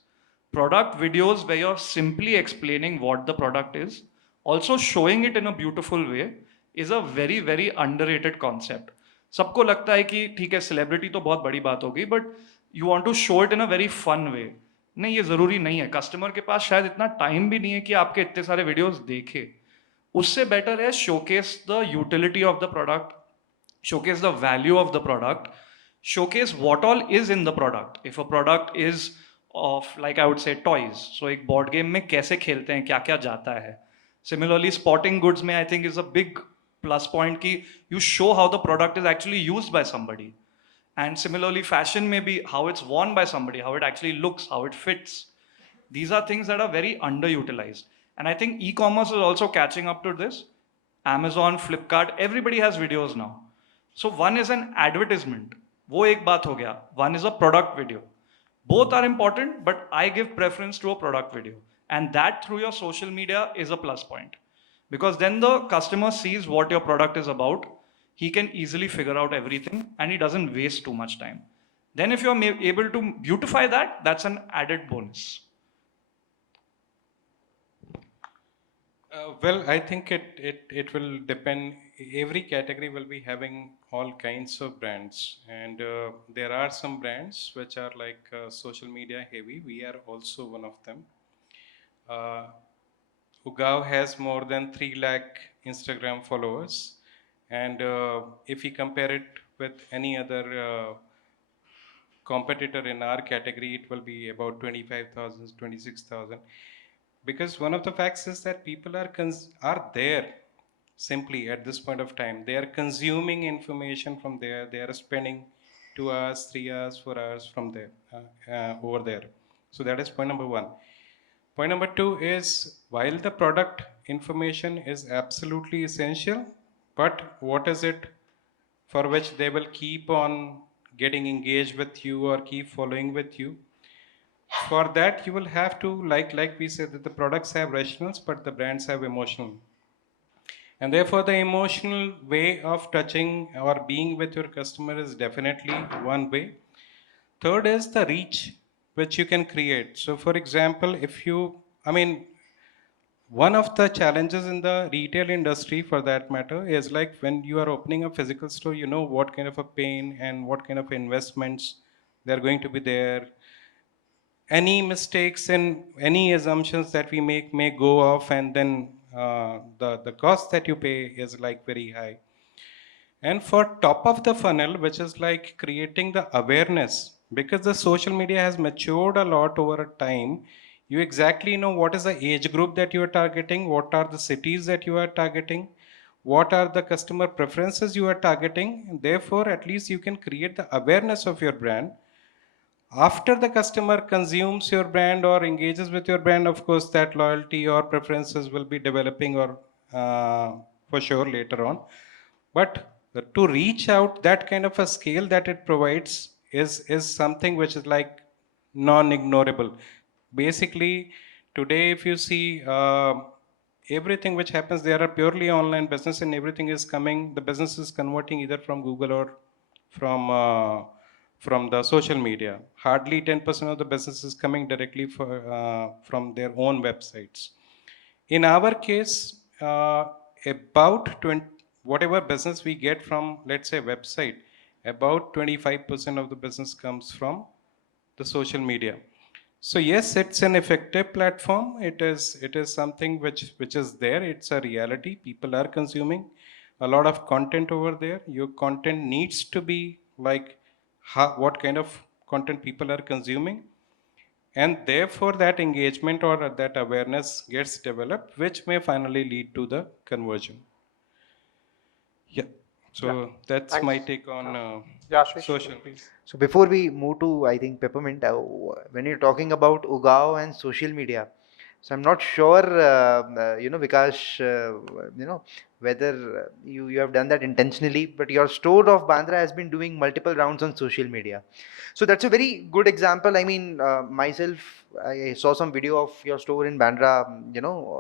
Product videos where you're simply explaining what the product is, also showing it in a beautiful way, is a very, very underrated concept. सबको लगता है कि ठीक है celebrity तो बहुत बड़ी बात होगी, but you want to show it in a very fun way. नहीं, ये ज़रूरी नहीं है. Customer के पास शायद इतना time भी नहीं है कि आपके इतने सारे videos देखे. उससे better है showcase the utility of the product, showcase the value of the product, showcase what all is in the product. If a product is of, like I would say, toys, so एक board game में कैसे खेलते हैं, क्या क्या जाता है. Similarly, sporting goods में I think is a big plus point कि you show how the product is actually used by somebody. And similarly, fashion may be how it's worn by somebody, how it actually looks, how it fits. These are things that are very underutilized. And I think e-commerce is also catching up to this. Amazon, Flipkart, everybody has videos now. So one is an advertisement. वो एक बात हो गया. One is a product video. Both are important, but I give preference to a product video. And that through your social media is a plus point. Because then the customer sees what your product is about, he can easily figure out everything and he doesn't waste too much time. Then if you're able to beautify that, that's an added bonus. Well, I think it will depend. Every category will be having all kinds of brands, and there are some brands which are like social media heavy. We are also one of them. Ugaoo has more than 3 lakh Instagram followers, and if we compare it with any other competitor in our category, it will be about 25,000, 26,000. Because one of the facts is that people are there simply at this point of time. They are consuming information from there. They are spending 2 hours, 3 hours, 4 hours from there, over there. So that is point number one. Point number two is, while the product information is absolutely essential, but what is it for which they will keep on getting engaged with you or keep following with you? For that, you will have to, like we said, that the products have rationals, but the brands have emotional. And therefore, the emotional way of touching or being with your customer is definitely one way. Third is the reach which you can create. So, for example, if you, I mean, one of the challenges in the retail industry for that matter is like when you are opening a physical store, you know what kind of a pain and what kind of investments they're going to be there. Any mistakes and any assumptions that we make may go off, and then the cost that you pay is like very high. And for top of the funnel, which is like creating the awareness, because the social media has matured a lot over time, you exactly know what is the age group that you are targeting, what are the cities that you are targeting, what are the customer preferences you are targeting, and therefore at least you can create the awareness of your brand. After the customer consumes your brand or engages with your brand, of course that loyalty or preferences will be developing, or for sure later on. But to reach out that kind of a scale that it provides is something which is like non-ignorable. Basically today if you see everything which happens, there are purely online business, and everything is coming, the business is converting either from Google or from the social media. Hardly 10% of the business is coming directly from their own websites. In our case, about 20, whatever business we get from, let's say, website, about 25% of the business comes from the social media. So yes, it's an effective platform. It is something which is there. It's a reality. People are consuming a lot of content over there. Your content needs to be like what kind of content people are consuming, and therefore that engagement or that awareness gets developed, which may finally lead to the conversion. Yeah. So that's Thanks. my take on Yeah, Ashish, social. please. So before we move to, I think, Peppermint, when you're talking about Ugaao and social media, so I'm not sure, Vikash, whether you have done that intentionally, but your store of Bandra has been doing multiple rounds on social media. So that's a very good example. I mean, myself, I saw some video of your store in Bandra,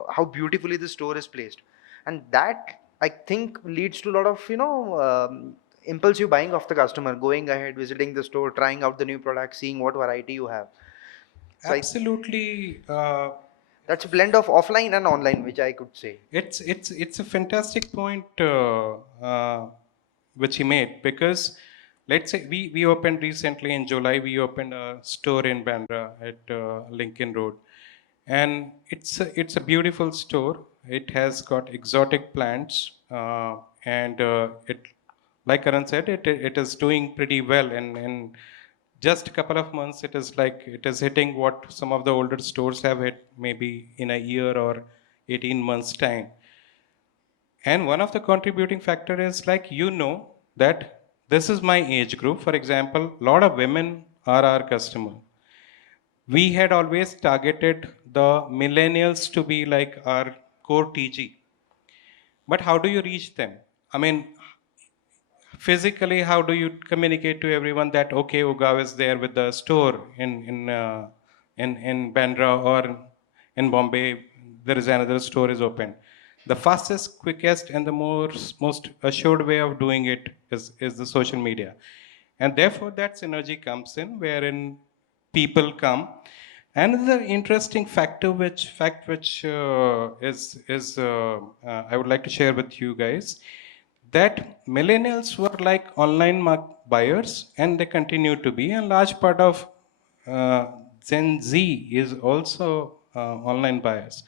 how beautifully the store is placed. And that, I think, leads to a lot of, impulsive buying of the customer, going ahead, visiting the store, trying out the new product, seeing what variety you have. So Absolutely. that's a blend of offline and online, which I could say. It's a fantastic point which he made, because let's say we opened recently in July. We opened a store in Bandra at Lincoln Road, and it's a beautiful store. It has got exotic plants, and it, like Karan said, it is doing pretty well, and just a couple of months it is like it is hitting what some of the older stores have hit maybe in a year or 18 months time. And one of the contributing factor is like, that this is my age group. For example, a lot of women are our customer. We had always targeted the millennials to be like our core TG. But how do you reach them? I mean, physically, how do you communicate to everyone that okay, Ugaoo is there with the store in Bandra, or in Bombay there is another store is open? The fastest, quickest, and the most assured way of doing it is the social media, and therefore that synergy comes in wherein people come. Another interesting fact which is I would like to share with you guys, that millennials were like online buyers, and they continue to be, and large part of Gen Z is also online buyers.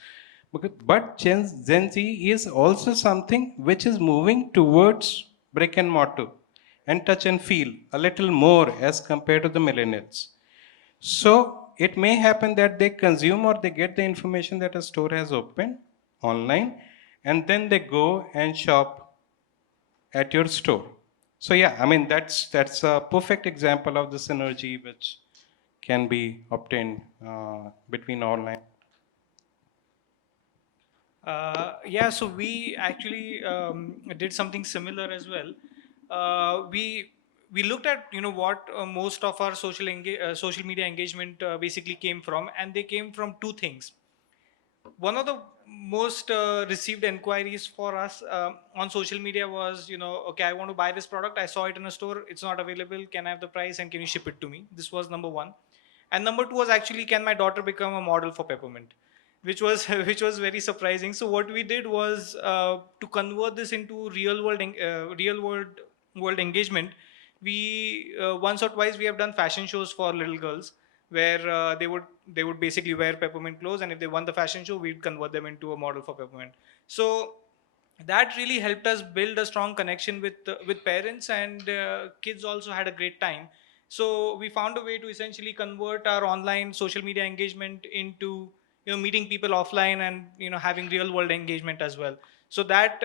But Gen Z is also something which is moving towards brick and mortar and touch and feel a little more as compared to the millennials. So it may happen that they consume or they get the information that a store has opened online, and then they go and shop at your store. So yeah, I mean that's a perfect example of the synergy which can be obtained between online. Yeah, so we actually did something similar as well. We looked at what most of our social media engagement basically came from, and they came from two things. One of the most received inquiries for us on social media was, okay, I want to buy this product. I saw it in a store. It's not available. Can I have the price and can you ship it to me? This was number one. And number two was actually, can my daughter become a model for Peppermint? Which was which was very surprising. So what we did was to convert this into real world engagement. We once or twice we have done fashion shows for little girls where they would basically wear Peppermint clothes, and if they won the fashion show, we'd convert them into a model for Peppermint. So that really helped us build a strong connection with parents, and kids also had a great time. So we found a way to essentially convert our online social media engagement into meeting people offline and having real world engagement as well. So that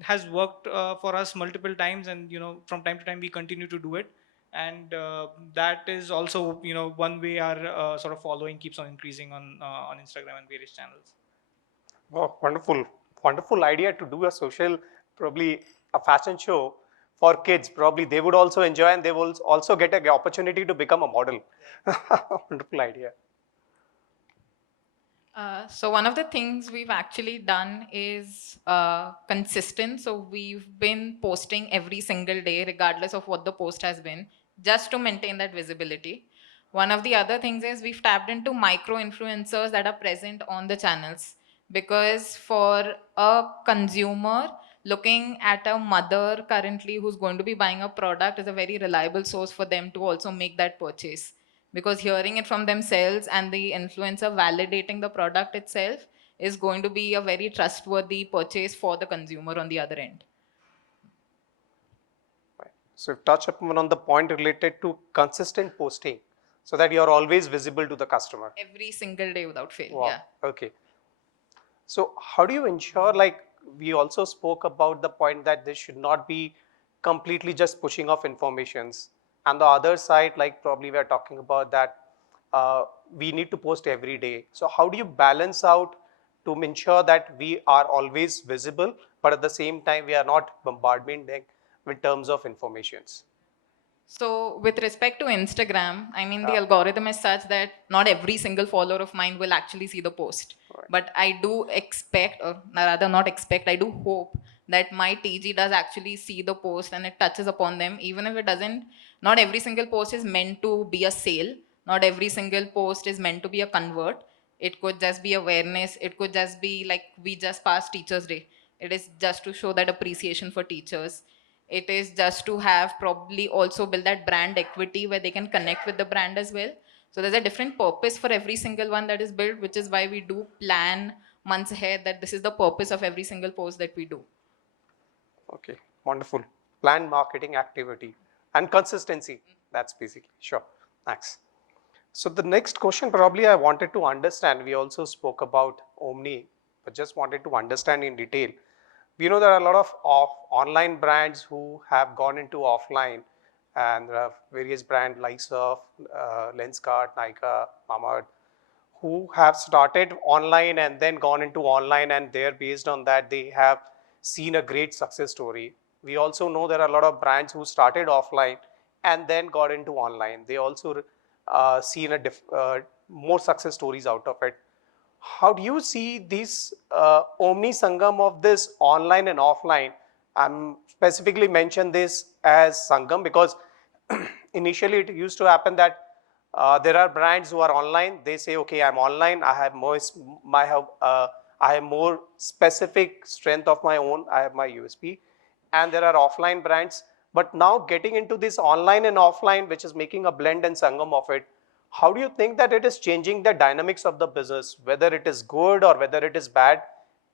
has worked for us multiple times, and from time to time we continue to do it. And that is also one way our sort of following keeps on increasing on Instagram and various channels. Wow, wonderful, wonderful idea to do a social, probably a fashion show for kids. Probably they would also enjoy and they will also get an opportunity to become a model. Wonderful idea. So one of the things we've actually done is consistent. So we've been posting every single day, regardless of what the post has been, just to maintain that visibility. One of the other things is we've tapped into micro influencers that are present on the channels, because for a consumer, looking at a mother currently who's going to be buying a product is a very reliable source for them to also make that purchase, because hearing it from themselves and the influencer validating the product itself is going to be a very trustworthy purchase for the consumer on the other end. Right. So you've touched upon on the point related to consistent posting so that you're always visible to the customer. Every single day without fail. Wow. Yeah. Okay. So how do you ensure, like we also spoke about the point that this should not be completely just pushing off informations. And the other side, like probably we're talking about that we need to post every day. So how do you balance out to ensure that we are always visible, but at the same time we are not bombarding with terms of informations? So with respect to Instagram, I mean, the algorithm is such that not every single follower of mine will actually see the post. Right. But I do expect, or rather not expect, I do hope that my TG does actually see the post and it touches upon them, even if it doesn't. Not every single post is meant to be a sale. Not every single post is meant to be a convert. It could just be awareness. It could just be like we just passed Teachers' Day. It is just to show that appreciation for teachers. It is just to have probably also build that brand equity where they can connect with the brand as well. So there's a different purpose for every single one that is built, which is why we do plan months ahead that this is the purpose of every single post that we do. Okay, wonderful. Planned marketing activity and consistency. That's basically, sure. Thanks. So the next question probably I wanted to understand, we also spoke about Omni, but just wanted to understand in detail. We know there are a lot of online brands who have gone into offline, and there are various brands like of Lenskart, Nika, Mamaearth, who have started online and then gone into online, and there based on that they have seen a great success story. We also know there are a lot of brands who started offline and then got into online. They also seen more success stories out of it. How do you see this omni sangam of this online and offline? I'm specifically mentioned this as sangam because initially it used to happen that there are brands who are online. They say, okay, I'm online. I have more specific strength of my own. I have my USP, and there are offline brands. But now getting into this online and offline, which is making a blend and sangam of it, how do you think that it is changing the dynamics of the business, whether it is good or whether it is bad?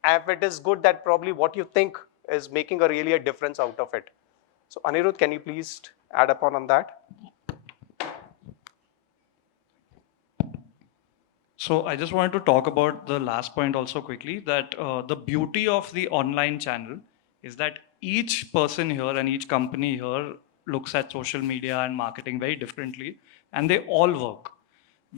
And if it is good, that probably what you think is making a difference out of it. So Anirudh, can you please add upon on that? So I just wanted to talk about the last point also quickly, that the beauty of the online channel is that each person here and each company here looks at social media and marketing very differently, and they all work.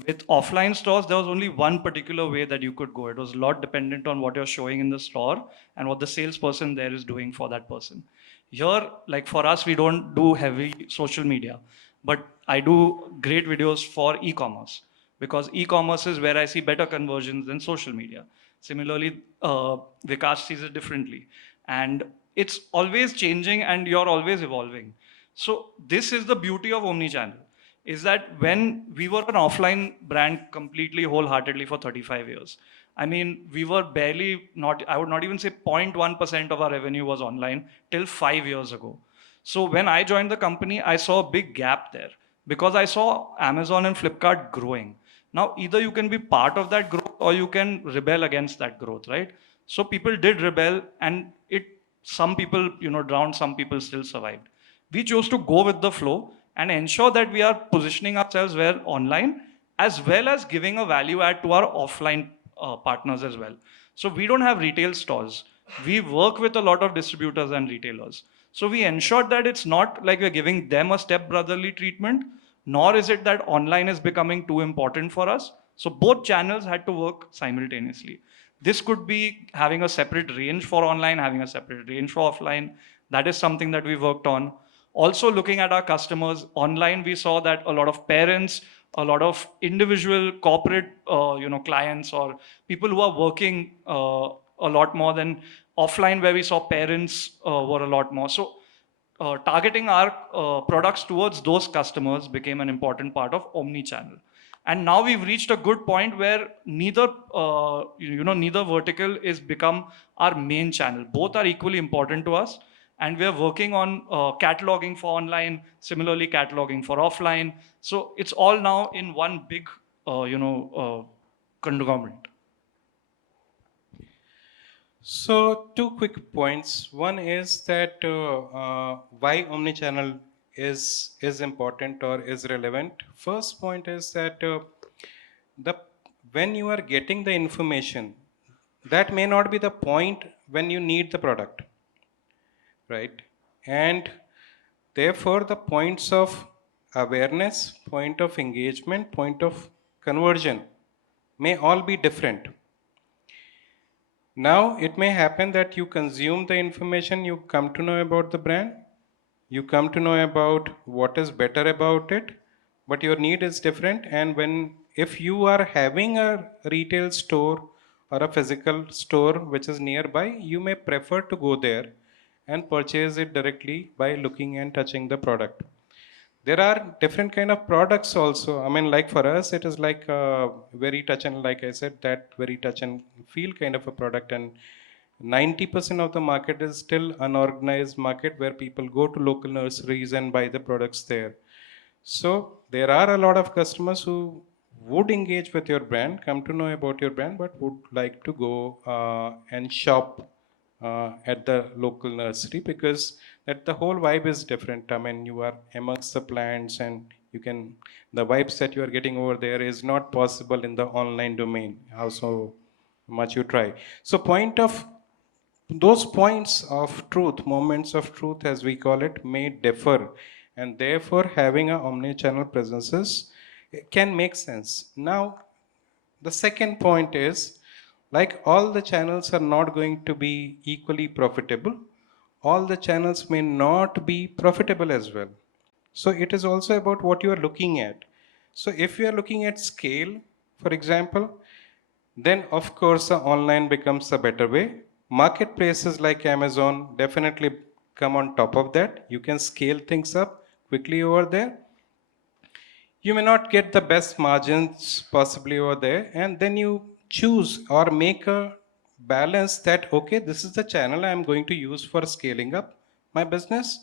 With offline stores, there was only one particular way that you could go. It was a lot dependent on what you're showing in the store and what the salesperson there is doing for that person. Here, like for us, we don't do heavy social media, but I do great videos for e-commerce because e-commerce is where I see better conversions than social media. Similarly, Vikash sees it differently. And it's always changing and you're always evolving. So this is the beauty of Omnichannel, is that when we were an offline brand completely wholeheartedly for 35 years, I mean, we were barely not, I would not even say 0.1% of our revenue was online till 5 years ago. So when I joined the company, I saw a big gap there because I saw Amazon and Flipkart growing. Now, either you can be part of that growth or you can rebel against that growth, right? So people did rebel and some people, drowned, some people still survived. We chose to go with the flow and ensure that we are positioning ourselves well online as well as giving a value add to our offline partners as well. So we don't have retail stores. We work with a lot of distributors and retailers. So we ensured that it's not like we're giving them a step-brotherly treatment, nor is it that online is becoming too important for us. So both channels had to work simultaneously. This could be having a separate range for online, having a separate range for offline. That is something that we worked on. Also looking at our customers online, we saw that a lot of parents, a lot of individual corporate clients or people who are working a lot more than offline, where we saw parents were a lot more. So targeting our products towards those customers became an important part of omni-channel. And now we've reached a good point where neither vertical is become our main channel. Both are equally important to us, and we're working on cataloging for online, similarly cataloging for offline. So it's all now in one big, conglomerate. So two quick points. One is that why omnichannel is important or is relevant. First point is that when you are getting the information, that may not be the point when you need the product, right? And therefore the points of awareness, point of engagement, point of conversion may all be different. Now, it may happen that you consume the information, you come to know about the brand, you come to know about what is better about it, but your need is different. And if you are having a retail store or a physical store which is nearby, you may prefer to go there and purchase it directly by looking and touching the product. There are different kind of products also. I mean, like for us, it is like very touch and, like I said, that very touch and feel kind of a product. And 90% of the market is still unorganized market where people go to local nurseries and buy the products there. So there are a lot of customers who would engage with your brand, come to know about your brand, but would like to go and shop at the local nursery, because that the whole vibe is different. I mean, you are amongst the plants and the vibes that you are getting over there is not possible in the online domain, how so much you try. So those points of truth, moments of truth as we call it, may differ, and therefore having a omni-channel presences can make sense. Now, the second point is, like all the channels are not going to be equally profitable, all the channels may not be profitable as well. So it is also about what you are looking at. So if you are looking at scale, for example, then of course the online becomes a better way. Marketplaces like Amazon definitely come on top of that. You can scale things up quickly over there. You may not get the best margins possibly over there, and then you choose or make a balance that, okay, this is the channel I'm going to use for scaling up my business,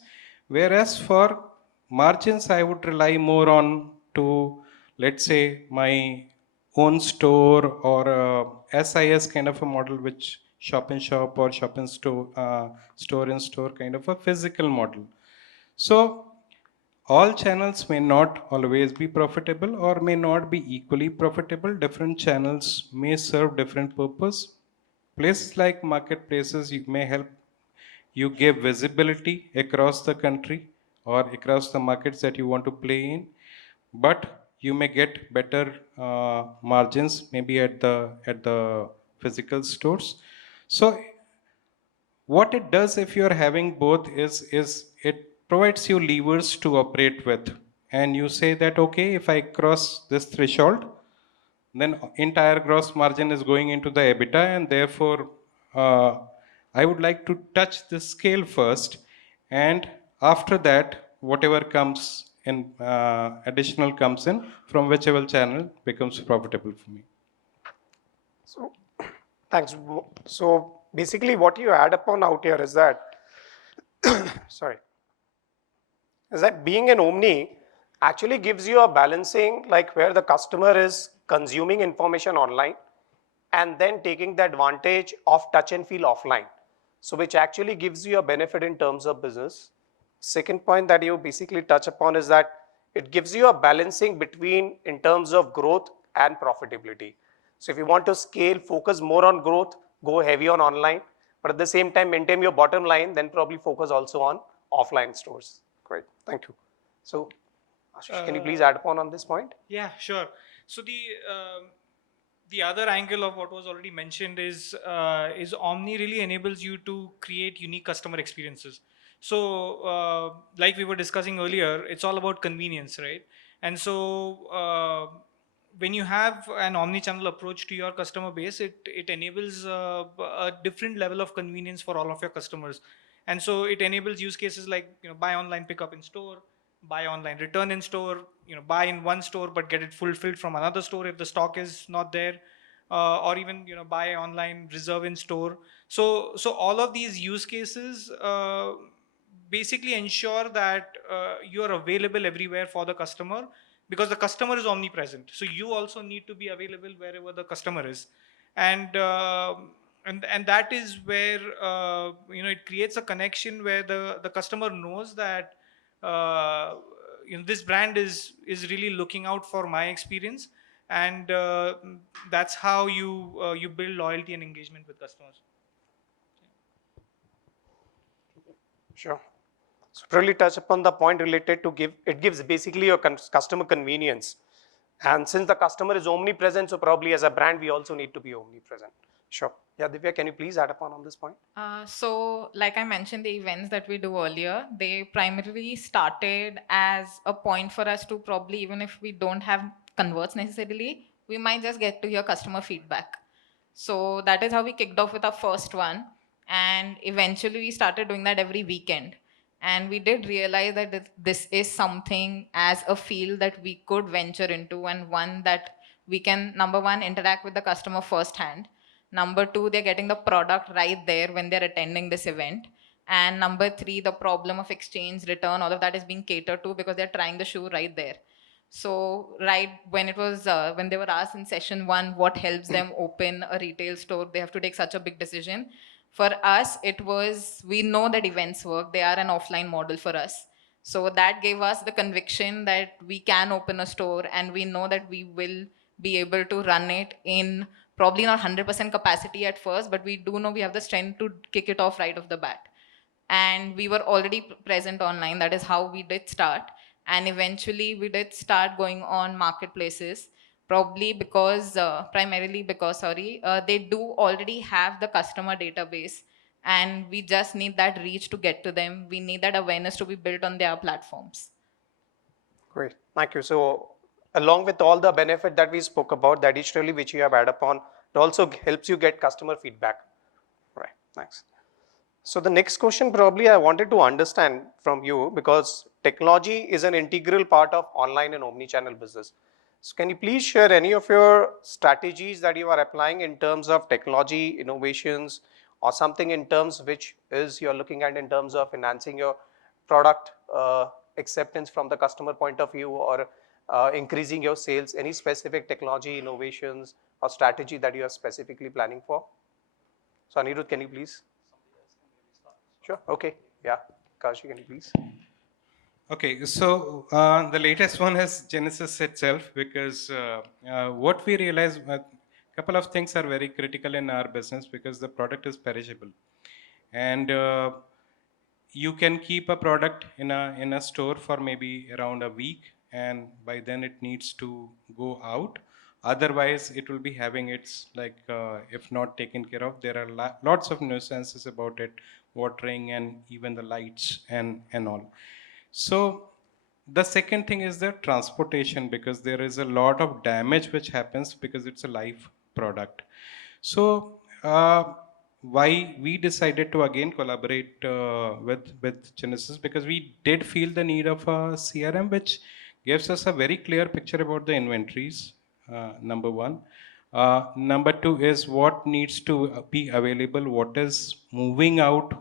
whereas for margins I would rely more on to, let's say, my own store or a SIS kind of a model, which shop in shop or shop in store, store in store kind of a physical model. So all channels may not always be profitable or may not be equally profitable. Different channels may serve different purpose. Places like marketplaces, you may help you give visibility across the country or across the markets that you want to play in, but you may get better margins maybe at the physical stores. So what it does if you're having both is it provides you levers to operate with, and you say that okay, if I cross this threshold, then entire gross margin is going into the EBITDA, and therefore uh, I would like to touch the scale first, and after that whatever comes in additional comes in from whichever channel becomes profitable for me. So, thanks. So basically what you add upon out here is that, sorry, is that being an omni actually gives you a balancing, like where the customer is consuming information online and then taking the advantage of touch and feel offline. So which actually gives you a benefit in terms of business. Second point that you basically touch upon is that it gives you a balancing between in terms of growth and profitability. So if you want to scale, focus more on growth, go heavy on online, but at the same time maintain your bottom line, then probably focus also on offline stores. Great, thank you. So Ashish, can you please add upon on this point? Yeah, sure. So the other angle of what was already mentioned is Omni really enables you to create unique customer experiences. So like we were discussing earlier, it's all about convenience, right? And so when you have an omni-channel approach to your customer base, it enables a different level of convenience for all of your customers. And so it enables use cases like, buy online, pick up in store, buy online, return in store, buy in one store but get it fulfilled from another store if the stock is not there, or even buy online, reserve in store. So all of these use cases basically ensure that you are available everywhere for the customer, because the customer is omnipresent, so you also need to be available wherever the customer is. And that is where it creates a connection where the customer knows that this brand is really looking out for my experience, and that's how you build loyalty and engagement with customers. Sure. So really touch upon the point related to it gives basically a customer convenience. And since the customer is omnipresent, so probably as a brand, we also need to be omnipresent. Sure. Yeah, Divya, can you please add upon on this point? So, like I mentioned, the events that we do earlier, they primarily started as a point for us to probably, even if we don't have converts necessarily, we might just get to hear customer feedback. So that is how we kicked off with our first one. And eventually we started doing that every weekend. And we did realize that this is something as a field that we could venture into, and one that we can, number one, interact with the customer firsthand. Number two, they're getting the product right there when they're attending this event. And number three, the problem of exchange, return, all of that is being catered to because they're trying the shoe right there. So right when it was when they were asked in session one what helps them open a retail store, they have to take such a big decision. For us, it was, we know that events work; they are an offline model for us. So that gave us the conviction that we can open a store, and we know that we will be able to run it in probably not 100% capacity at first, but we do know we have the strength to kick it off right off the bat. And we were already present online. That is how we did start. And eventually we did start going on marketplaces, probably because primarily because they do already have the customer database, and we just need that reach to get to them. We need that awareness to be built on their platforms. Great, thank you. So along with all the benefit that we spoke about, the additionally which you have added upon, it also helps you get customer feedback. Right, thanks. So the next question probably I wanted to understand from you, because technology is an integral part of online and omni-channel business. So can you please share any of your strategies that you are applying in terms of technology innovations, or something in terms which is you're looking at in terms of enhancing your product acceptance from the customer point of view, or increasing your sales? Any specific technology innovations or strategy that you are specifically planning for? So Anirudh, can you please? Sure. Okay. Yeah. Kashi, can you please? Okay, so the latest one is Ginesys itself, because what we realize, a couple of things are very critical in our business because the product is perishable. And you can keep a product in a store for maybe around a week, and by then it needs to go out. Otherwise, it will be having its like if not taken care of, there are lots of nuisances about it, watering and even the lights and all. So the second thing is the transportation, because there is a lot of damage which happens because it's a live product. So why we decided to again collaborate with Ginesys, because we did feel the need of a CRM which gives us a very clear picture about the inventories. Number one. Number two is what needs to be available, what is moving out,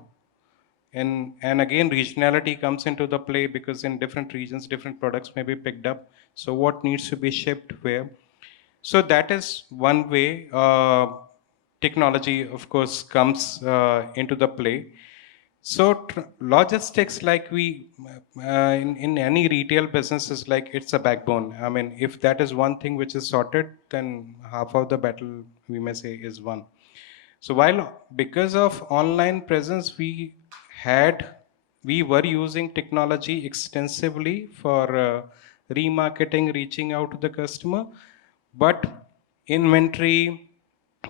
and again regionality comes into the play, because in different regions different products may be picked up, so what needs to be shipped where. So that is one way technology of course comes into the play. So logistics, like we in any retail business, is like it's a backbone. I mean, if that is one thing which is sorted, then half of the battle, we may say, is won. So while because of online presence, had we were using technology extensively for remarketing, reaching out to the customer, but inventory,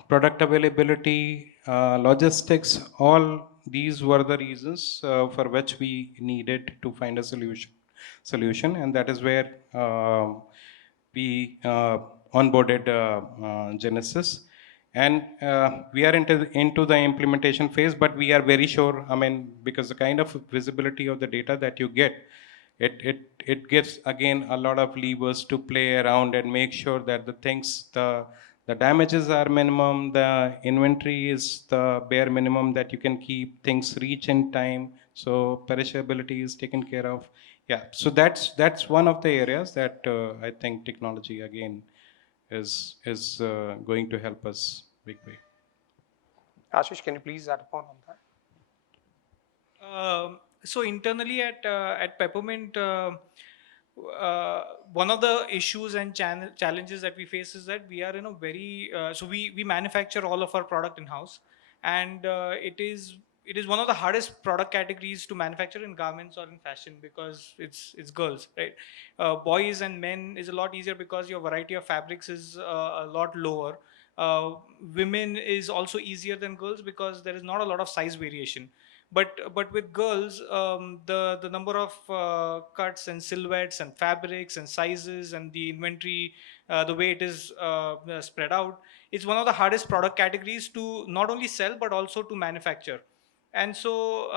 product availability, logistics, all these were the reasons for which we needed to find a solution, and that is where we onboarded Ginesys, and we are into the implementation phase. But we are very sure, I mean, because the kind of visibility of the data that you get, it gives again a lot of levers to play around and make sure that the damages are minimum, the inventory is the bare minimum that you can keep, things reach in time, so perishability is taken care of. Yeah, so that's one of the areas that I think technology again is going to help us big way. Ashish, can you please add upon on that? So internally at Peppermint, one of the issues and challenges that we face is that we are in a very so we manufacture all of our product in house, and it is one of the hardest product categories to manufacture in garments or in fashion, because it's girls, right? Boys and men is a lot easier because your variety of fabrics is a lot lower. Women is also easier than girls because there is not a lot of size variation. But with girls, the number of cuts and silhouettes and fabrics and sizes and the inventory, the way it is spread out, it's one of the hardest product categories to not only sell but also to manufacture. And so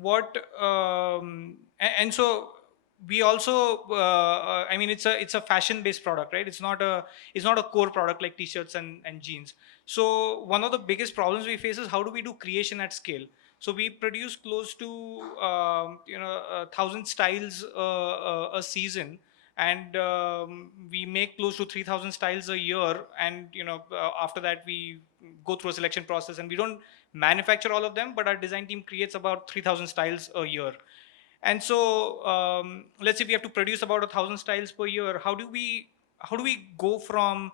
what and so we also I mean, it's a fashion based product, right? It's not a core product like t-shirts and jeans. So one of the biggest problems we face is how do we do creation at scale. So we produce close to 1,000 styles a season, and we make close to 3,000 styles a year, and after that we go through a selection process, and we don't manufacture all of them, but our design team creates about 3,000 styles a year. And so let's say we have to produce about 1,000 styles per year. How do we go from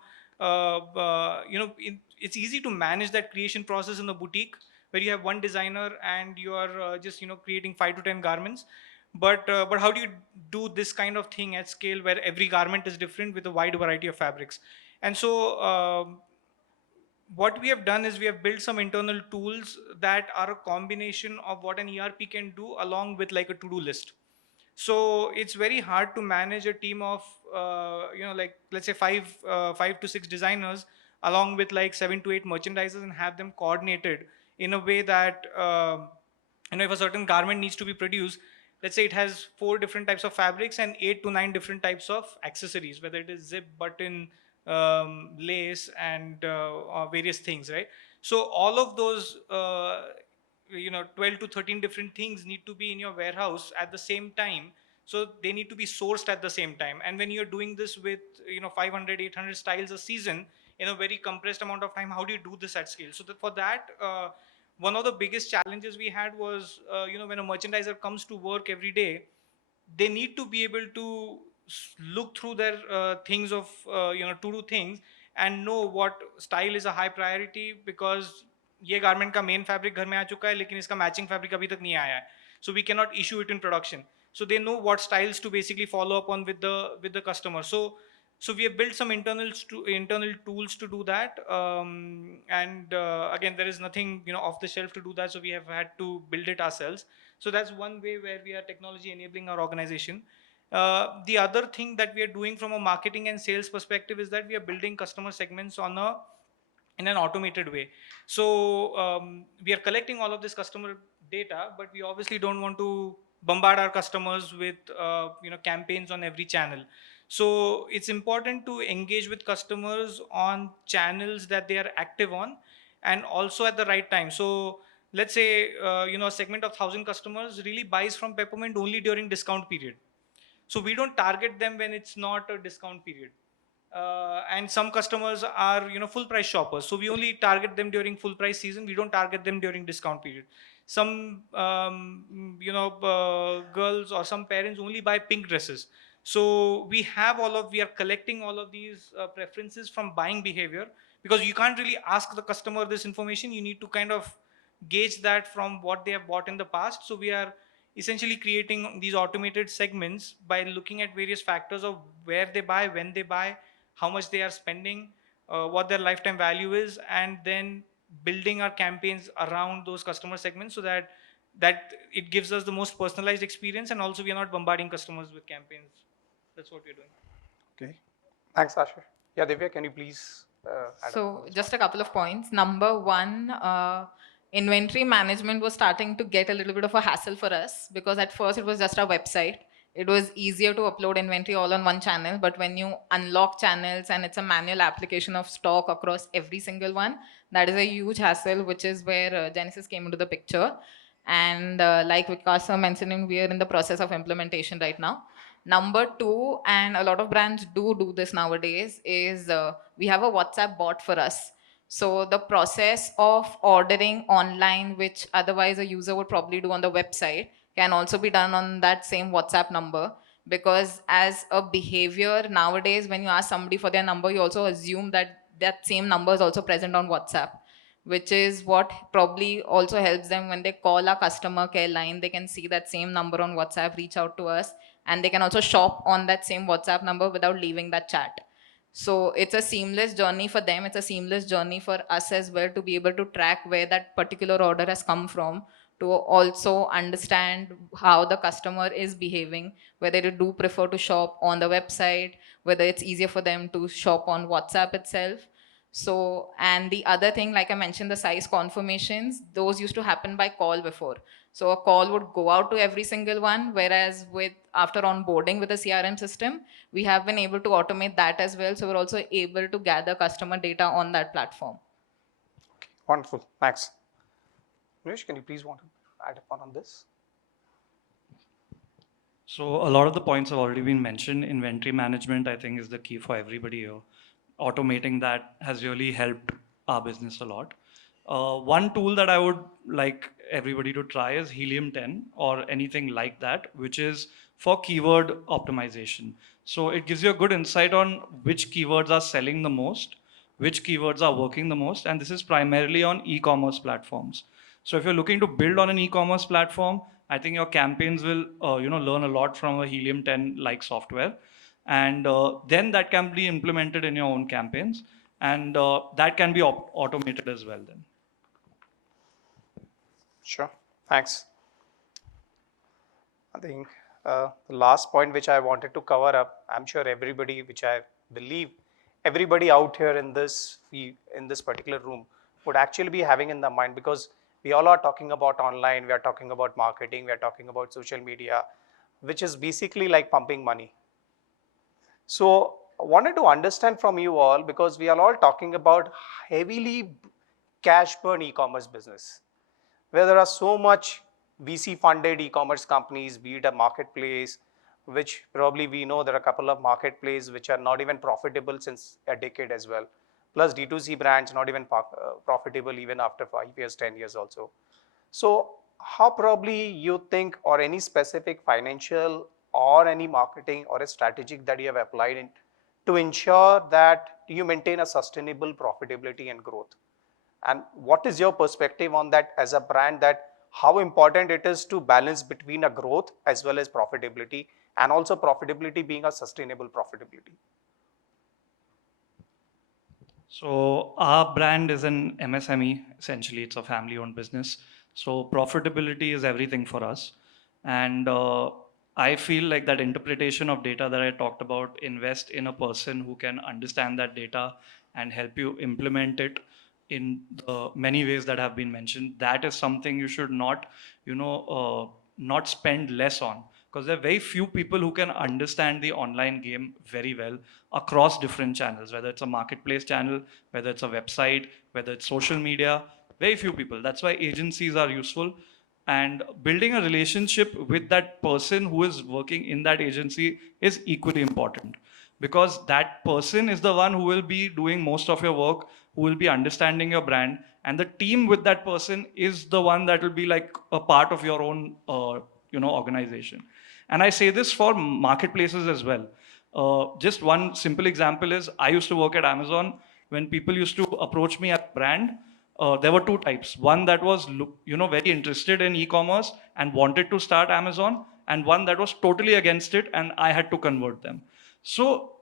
it's easy to manage that creation process in the boutique where you have one designer and you are just creating 5 to 10 garments. But how do you do this kind of thing at scale where every garment is different with a wide variety of fabrics? And so what we have done is we have built some internal tools that are a combination of what an ERP can do along with like a to-do list. So it's very hard to manage a team of like let's say five to six designers along with like 7 to 8 merchandisers and have them coordinated in a way that if a certain garment needs to be produced, let's say it has 4 different types of fabrics and 8 to 9 different types of accessories, whether it is zip, button, lace, and various things, right? So all of those 12 to 13 different things need to be in your warehouse at the same time. So they need to be sourced at the same time, and when you're doing this with 500 800 styles a season in a very compressed amount of time, how do you do this at scale? So for that, one of the biggest challenges we had was when a merchandiser comes to work every day, they need to be able to look through their things of to do things and know what style is a high priority, because ये garment का main fabric घर में आ चुका है लेकिन इसका matching fabric अभी तक नहीं आया है, so we cannot issue it in production. So they know what styles to basically follow up on with the customer. So we have built some internal tools to do that, and again there is nothing off the shelf to do that, so we have had to build it ourselves. So that's one way where we are technology enabling our organization. The other thing that we are doing from a marketing and sales perspective is that we are building customer segments in an automated way. So we are collecting all of this customer data, but we obviously don't want to bombard our customers with campaigns on every channel. So it's important to engage with customers on channels that they are active on, and also at the right time. So let's say a segment of 1,000 customers really buys from Peppermint only during discount period. So we don't target them when it's not a discount period. And some customers are full price shoppers, so we only target them during full price season. We don't target them during discount period. Some girls or some parents only buy pink dresses. So we are collecting all of these preferences from buying behavior, because you can't really ask the customer this information. You need to kind of gauge that from what they have bought in the past. So we are essentially creating these automated segments by looking at various factors of where they buy, when they buy, how much they are spending, what their lifetime value is, and then building our campaigns around those customer segments, so that it gives us the most personalized experience, and also we are not bombarding customers with campaigns. That's what we're doing. Okay. Thanks, Ashish. Yeah, Divya, can you please add up on So this just a couple of points. Number one, inventory management was starting to get a little bit of a hassle for us, because at first it was just our website. It was easier to upload inventory all on one channel, but when you unlock channels and it's a manual application of stock across every single one, that is a huge hassle, which is where Ginesys came into the picture. And like Vikash sir mentioning, we are in the process of implementation right now. Number two, and a lot of brands do this nowadays, is we have a WhatsApp bot for us. So the process of ordering online, which otherwise a user would probably do on the website, can also be done on that same WhatsApp number. Because as a behavior nowadays, when you ask somebody for their number, you also assume that that same number is also present on WhatsApp, which is what probably also helps them when they call our customer care line. They can see that same number on WhatsApp, reach out to us, and they can also shop on that same WhatsApp number without leaving that chat. So it's a seamless journey for them. It's a seamless journey for us as well, to be able to track where that particular order has come from, to also understand how the customer is behaving, whether they do prefer to shop on the website, whether it's easier for them to shop on WhatsApp itself. So, and the other thing, like I mentioned, the size confirmations, those used to happen by call before. So a call would go out to every single one, whereas with after onboarding with the CRM system, we have been able to automate that as well. So we're also able to gather customer data on that platform. Okay, wonderful. Thanks. Nish, can you please want to add on this? So a lot of the points have already been mentioned. Inventory management, I think, is the key for everybody here. Automating that has really helped our business a lot. One tool that I would like everybody to try is Helium 10 or anything like that, which is for keyword optimization. So it gives you a good insight on which keywords are selling the most, which keywords are working the most, and this is primarily on e-commerce platforms. So if you're looking to build on an e-commerce platform, I think your campaigns will learn a lot from a Helium 10 like software, and then that can be implemented in your own campaigns, and that can be automated as well then. Sure, thanks. I think the last point which I wanted to cover up, I'm sure everybody, which I believe everybody out here in this particular room would actually be having in the mind, because we all are talking about online, we are talking about marketing, we are talking about social media, which is basically like pumping money. So I wanted to understand from you all, because we are all talking about heavily cash burn e-commerce business, where there are so much VC funded e-commerce companies, be it a marketplace, which probably we know there are a couple of marketplaces which are not even profitable since a decade as well. Plus D2C brands not even profitable even after 5 years, 10 years also. So how probably you think, or any specific financial or any marketing or a strategic that you have applied in to ensure that you maintain a sustainable profitability and growth? And what is your perspective on that as a brand, that how important it is to balance between a growth as well as profitability, and also profitability being a sustainable profitability? So our brand is an MSME, essentially it's a family-owned business. So profitability is everything for us. And I feel like that interpretation of data that I talked about, invest in a person who can understand that data and help you implement it in the many ways that have been mentioned. That is something you should not, not spend less on, because there are very few people who can understand the online game very well across different channels, whether it's a marketplace channel, whether it's a website, whether it's social media. Very few people. That's why agencies are useful. And building a relationship with that person who is working in that agency is equally important, because that person is the one who will be doing most of your work, who will be understanding your brand, and the team with that person is the one that will be like a part of your own organization. And I say this for marketplaces as well. Just one simple example is, I used to work at Amazon. When people used to approach me at brand, there were two types. One that was very interested in e-commerce and wanted to start Amazon, and one that was totally against it, and I had to convert them. So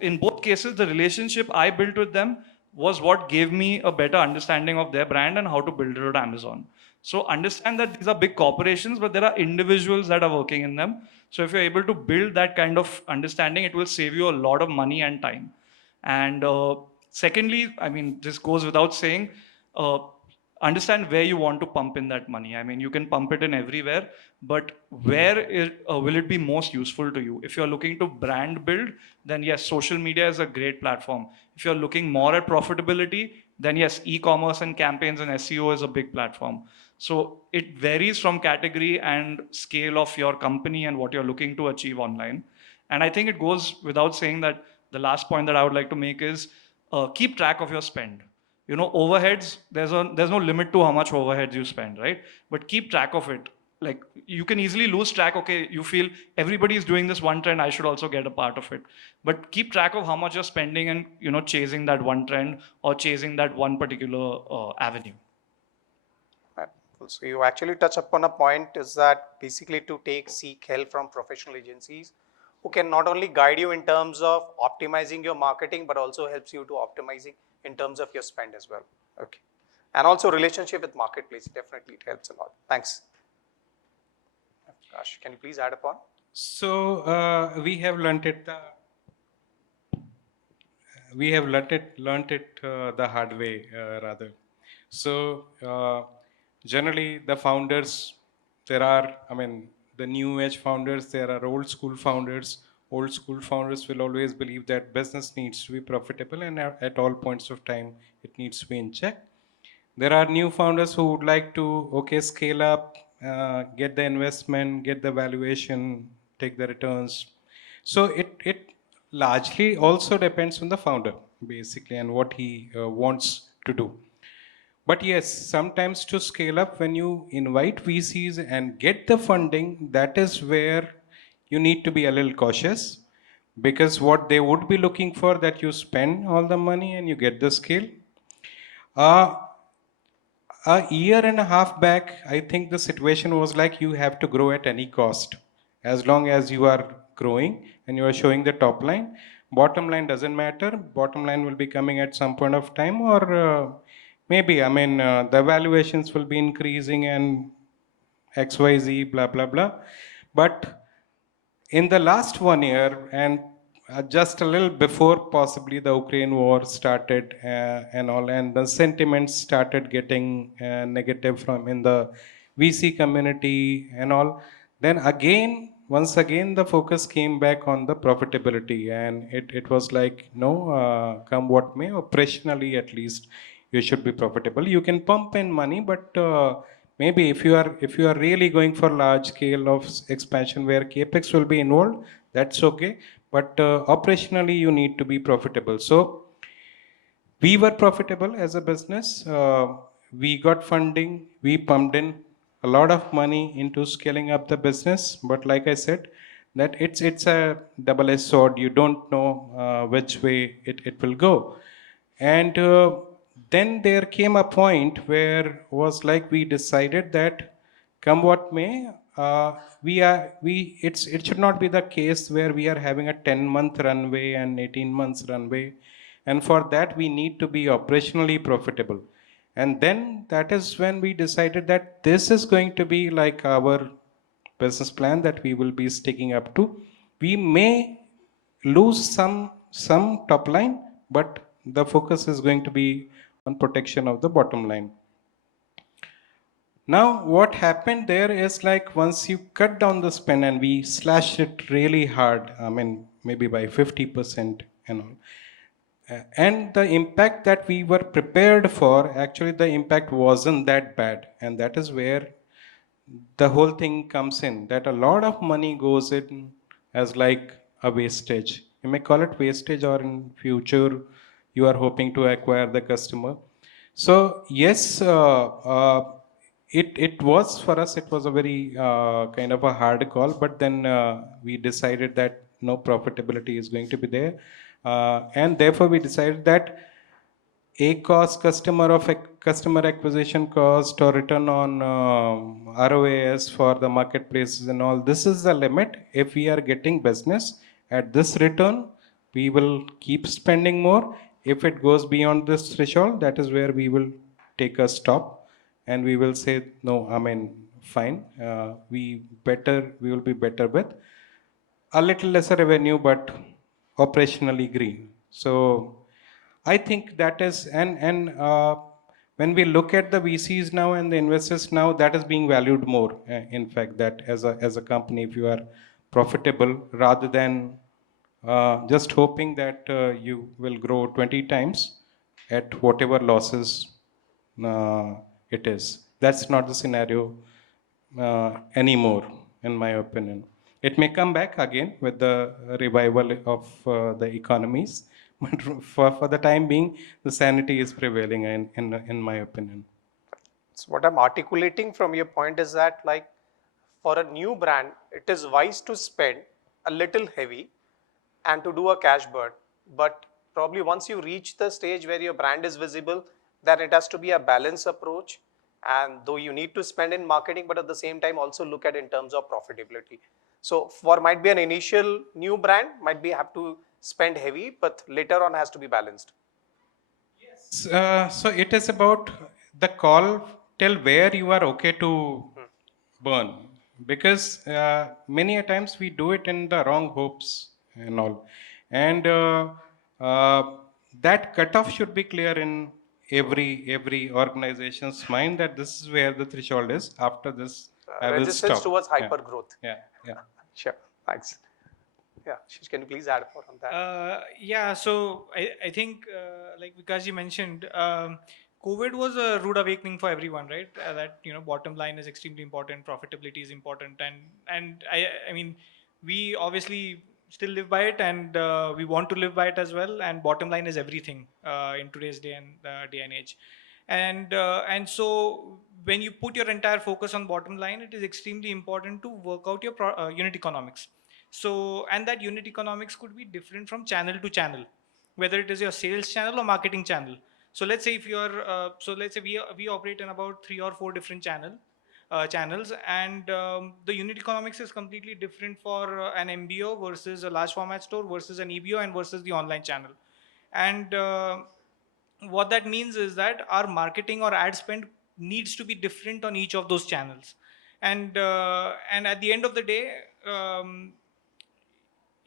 in both cases, the relationship I built with them was what gave me a better understanding of their brand and how to build it at Amazon. So understand that these are big corporations, but there are individuals that are working in them. So if you're able to build that kind of understanding, it will save you a lot of money and time. And secondly, I mean, this goes without saying, uh, understand where you want to pump in that money. I mean, you can pump it in everywhere, but will it be most useful to you? If you're looking to brand build, then yes, social media is a great platform. If you're looking more at profitability, then yes, e-commerce and campaigns and SEO is a big platform. So it varies from category and scale of your company and what you're looking to achieve online. And I think it goes without saying that the last point that I would like to make is, keep track of your spend. Overheads, there's no limit to how much overheads you spend, right? But keep track of it. Like, you can easily lose track. Okay, you feel everybody is doing this one trend, I should also get a part of it. But keep track of how much you're spending and chasing that one trend or chasing that one particular avenue. Right. So you actually touch upon a point, is that basically to seek help from professional agencies who can not only guide you in terms of optimizing your marketing, but also helps you to optimizing in terms of your spend as well. Okay. And also relationship with marketplace, definitely it helps a lot. Thanks. Vikash, can you please add upon? So we have learnt it the hard way, rather. So generally the founders, the new age founders, there are old school founders. Old school founders will always believe that business needs to be profitable, and at all points of time it needs to be in check. There are new founders who would like to scale up, get the investment, get the valuation, take the returns. So it largely also depends on the founder basically and what he wants to do. But yes, sometimes to scale up, when you invite VCs and get the funding, that is where you need to be a little cautious, because what they would be looking for, that you spend all the money and you get the scale. A year and a half back, I think the situation was like, you have to grow at any cost. As long as you are growing and you are showing the top line, bottom line doesn't matter. Bottom line will be coming at some point of time, or maybe, the valuations will be increasing and XYZ, blah, blah, blah. But in the last 1 year, and just a little before possibly the Ukraine war started and all, and the sentiments started getting negative from in the VC community and all, then once again the focus came back on the profitability, and it was like, no, come what may, operationally at least you should be profitable. You can pump in money, but maybe if you are really going for large scale of expansion where capex will be involved, that's okay. But operationally, you need to be profitable. So we were profitable as a business. We got funding. We pumped in a lot of money into scaling up the business. But like I said, that it's a double-edged sword. You don't know which way it will go. And then there came a point where was like we decided that come what may, it should not be the case where we are having a 10-month runway and 18 months runway, and for that we need to be operationally profitable. And then that is when we decided that this is going to be like our business plan that we will be sticking up to. We may lose some top line, but the focus is going to be on protection of the bottom line. Now what happened there is like once you cut down the spend and we slashed it really hard, I mean maybe by 50% and all. And the impact that we were prepared for, actually the impact wasn't that bad. And that is where the whole thing comes in, that a lot of money goes in as like a wastage. You may call it wastage, or in future you are hoping to acquire the customer. So yes, it was for us, it was a very kind of a hard call, but then we decided that no profitability is going to be there. And therefore we decided that a cost customer of a customer acquisition cost or return on ROAS for the marketplaces and all, this is the limit. If we are getting business at this return, we will keep spending more. If it goes beyond this threshold, that is where we will take a stop and we will say no, I mean fine, we will be better with a little lesser revenue but operationally green. So I think that is, when we look at the VCs now and the investors now, that is being valued more. In fact, that as a company, if you are profitable, rather than just hoping that you will grow 20 times at whatever losses it is. That's not the scenario anymore, in my opinion. It may come back again with the revival of the economies, but for the time being, the sanity is prevailing, in my opinion. So what I'm articulating from your point is that, like, for a new brand, it is wise to spend a little heavy and to do a cash burn. But probably once you reach the stage where your brand is visible, then it has to be a balanced approach. And though you need to spend in marketing, but at the same time also look at in terms of profitability. So for might be an initial new brand, might be have to spend heavy, but later on has to be balanced. So it is about the call till where you are okay to burn, because many a times we do it in the wrong hopes and all, and uh, that cutoff should be clear in every organization's mind, that this is where the threshold is. After this, I will Resistance stop. towards hyper growth. Yeah. Sure. Thanks. Yeah. Ashish, can you please add more on that? Yeah, so I think, like Vikash ji mentioned, COVID was a rude awakening for everyone, right? That, bottom line is extremely important, profitability is important, and I mean, we obviously still live by it, and we want to live by it as well. And bottom line is everything in today's day and age. And so when you put your entire focus on bottom line, it is extremely important to work out your unit economics. So, and that unit economics could be different from channel to channel, whether it is your sales channel or marketing channel. So let's say if you're, so let's say we operate in about 3 or 4 different channels, and the unit economics is completely different for an MBO versus a large format store versus an EBO and versus the online channel. And what that means is that our marketing or ad spend needs to be different on each of those channels. And at the end of the day,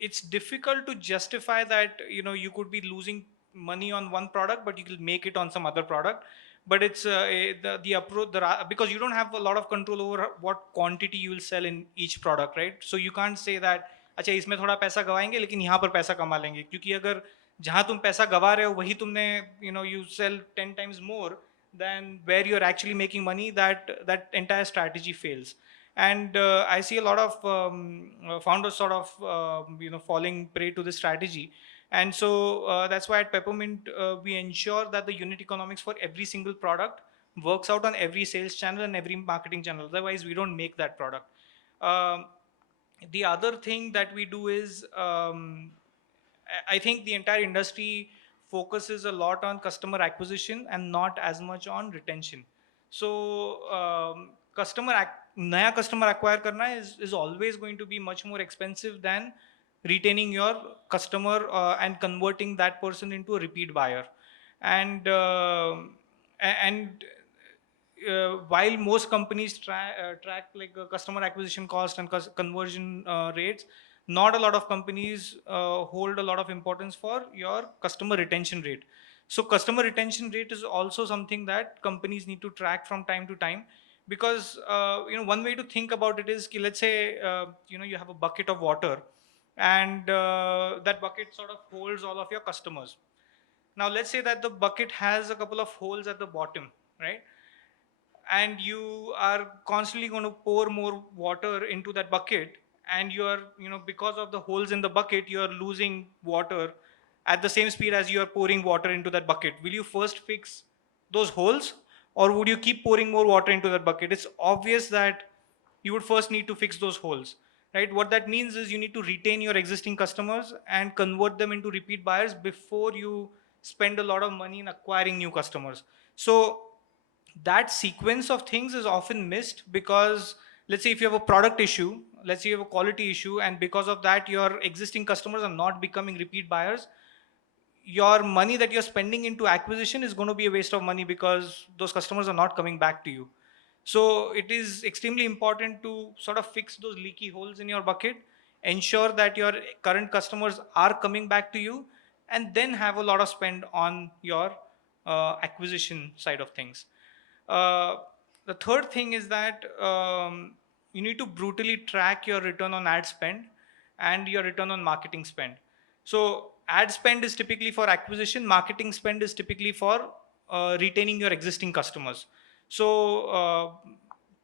it's difficult to justify that you could be losing money on one product but you will make it on some other product. But it's the approach, because you don't have a lot of control over what quantity you will sell in each product, right? So you can't say that अच्छा इसमें थोड़ा पैसा गवाएंगे लेकिन यहाँ पर पैसा कमा लेंगे, क्योंकि अगर जहाँ तुम पैसा गवा रहे हो वही तुमने you sell 10 times more than where you're actually making money, that entire strategy fails. And I see a lot of founders sort of falling prey to this strategy. And so that's why at Peppermint we ensure that the unit economics for every single product works out on every sales channel and every marketing channel. Otherwise we don't make that product. The other thing that we do is I think the entire industry focuses a lot on customer acquisition and not as much on retention. So naya customer acquire karna is always going to be much more expensive than retaining your customer and converting that person into a repeat buyer. And and while most companies track like customer acquisition cost and conversion rates, not a lot of companies hold a lot of importance for your customer retention rate. So customer retention rate is also something that companies need to track from time to time, because one way to think about it is, let's say you have a bucket of water, and that bucket sort of holds all of your customers. Now let's say that the bucket has a couple of holes at the bottom, right? And you are constantly going to pour more water into that bucket, and you are, because of the holes in the bucket, you are losing water at the same speed as you are pouring water into that bucket. Will you first fix those holes, or would you keep pouring more water into that bucket? It's obvious that you would first need to fix those holes, right? What that means is you need to retain your existing customers and convert them into repeat buyers before you spend a lot of money in acquiring new customers. So that sequence of things is often missed, because let's say if you have a product issue, let's say you have a quality issue, and because of that your existing customers are not becoming repeat buyers, your money that you're spending into acquisition is going to be a waste of money, because those customers are not coming back to you. So it is extremely important to sort of fix those leaky holes in your bucket, ensure that your current customers are coming back to you, and then have a lot of spend on your acquisition side of things. uh, the third thing is that you need to brutally track your return on ad spend and your return on marketing spend. So ad spend is typically for acquisition, marketing spend is typically for retaining your existing customers. So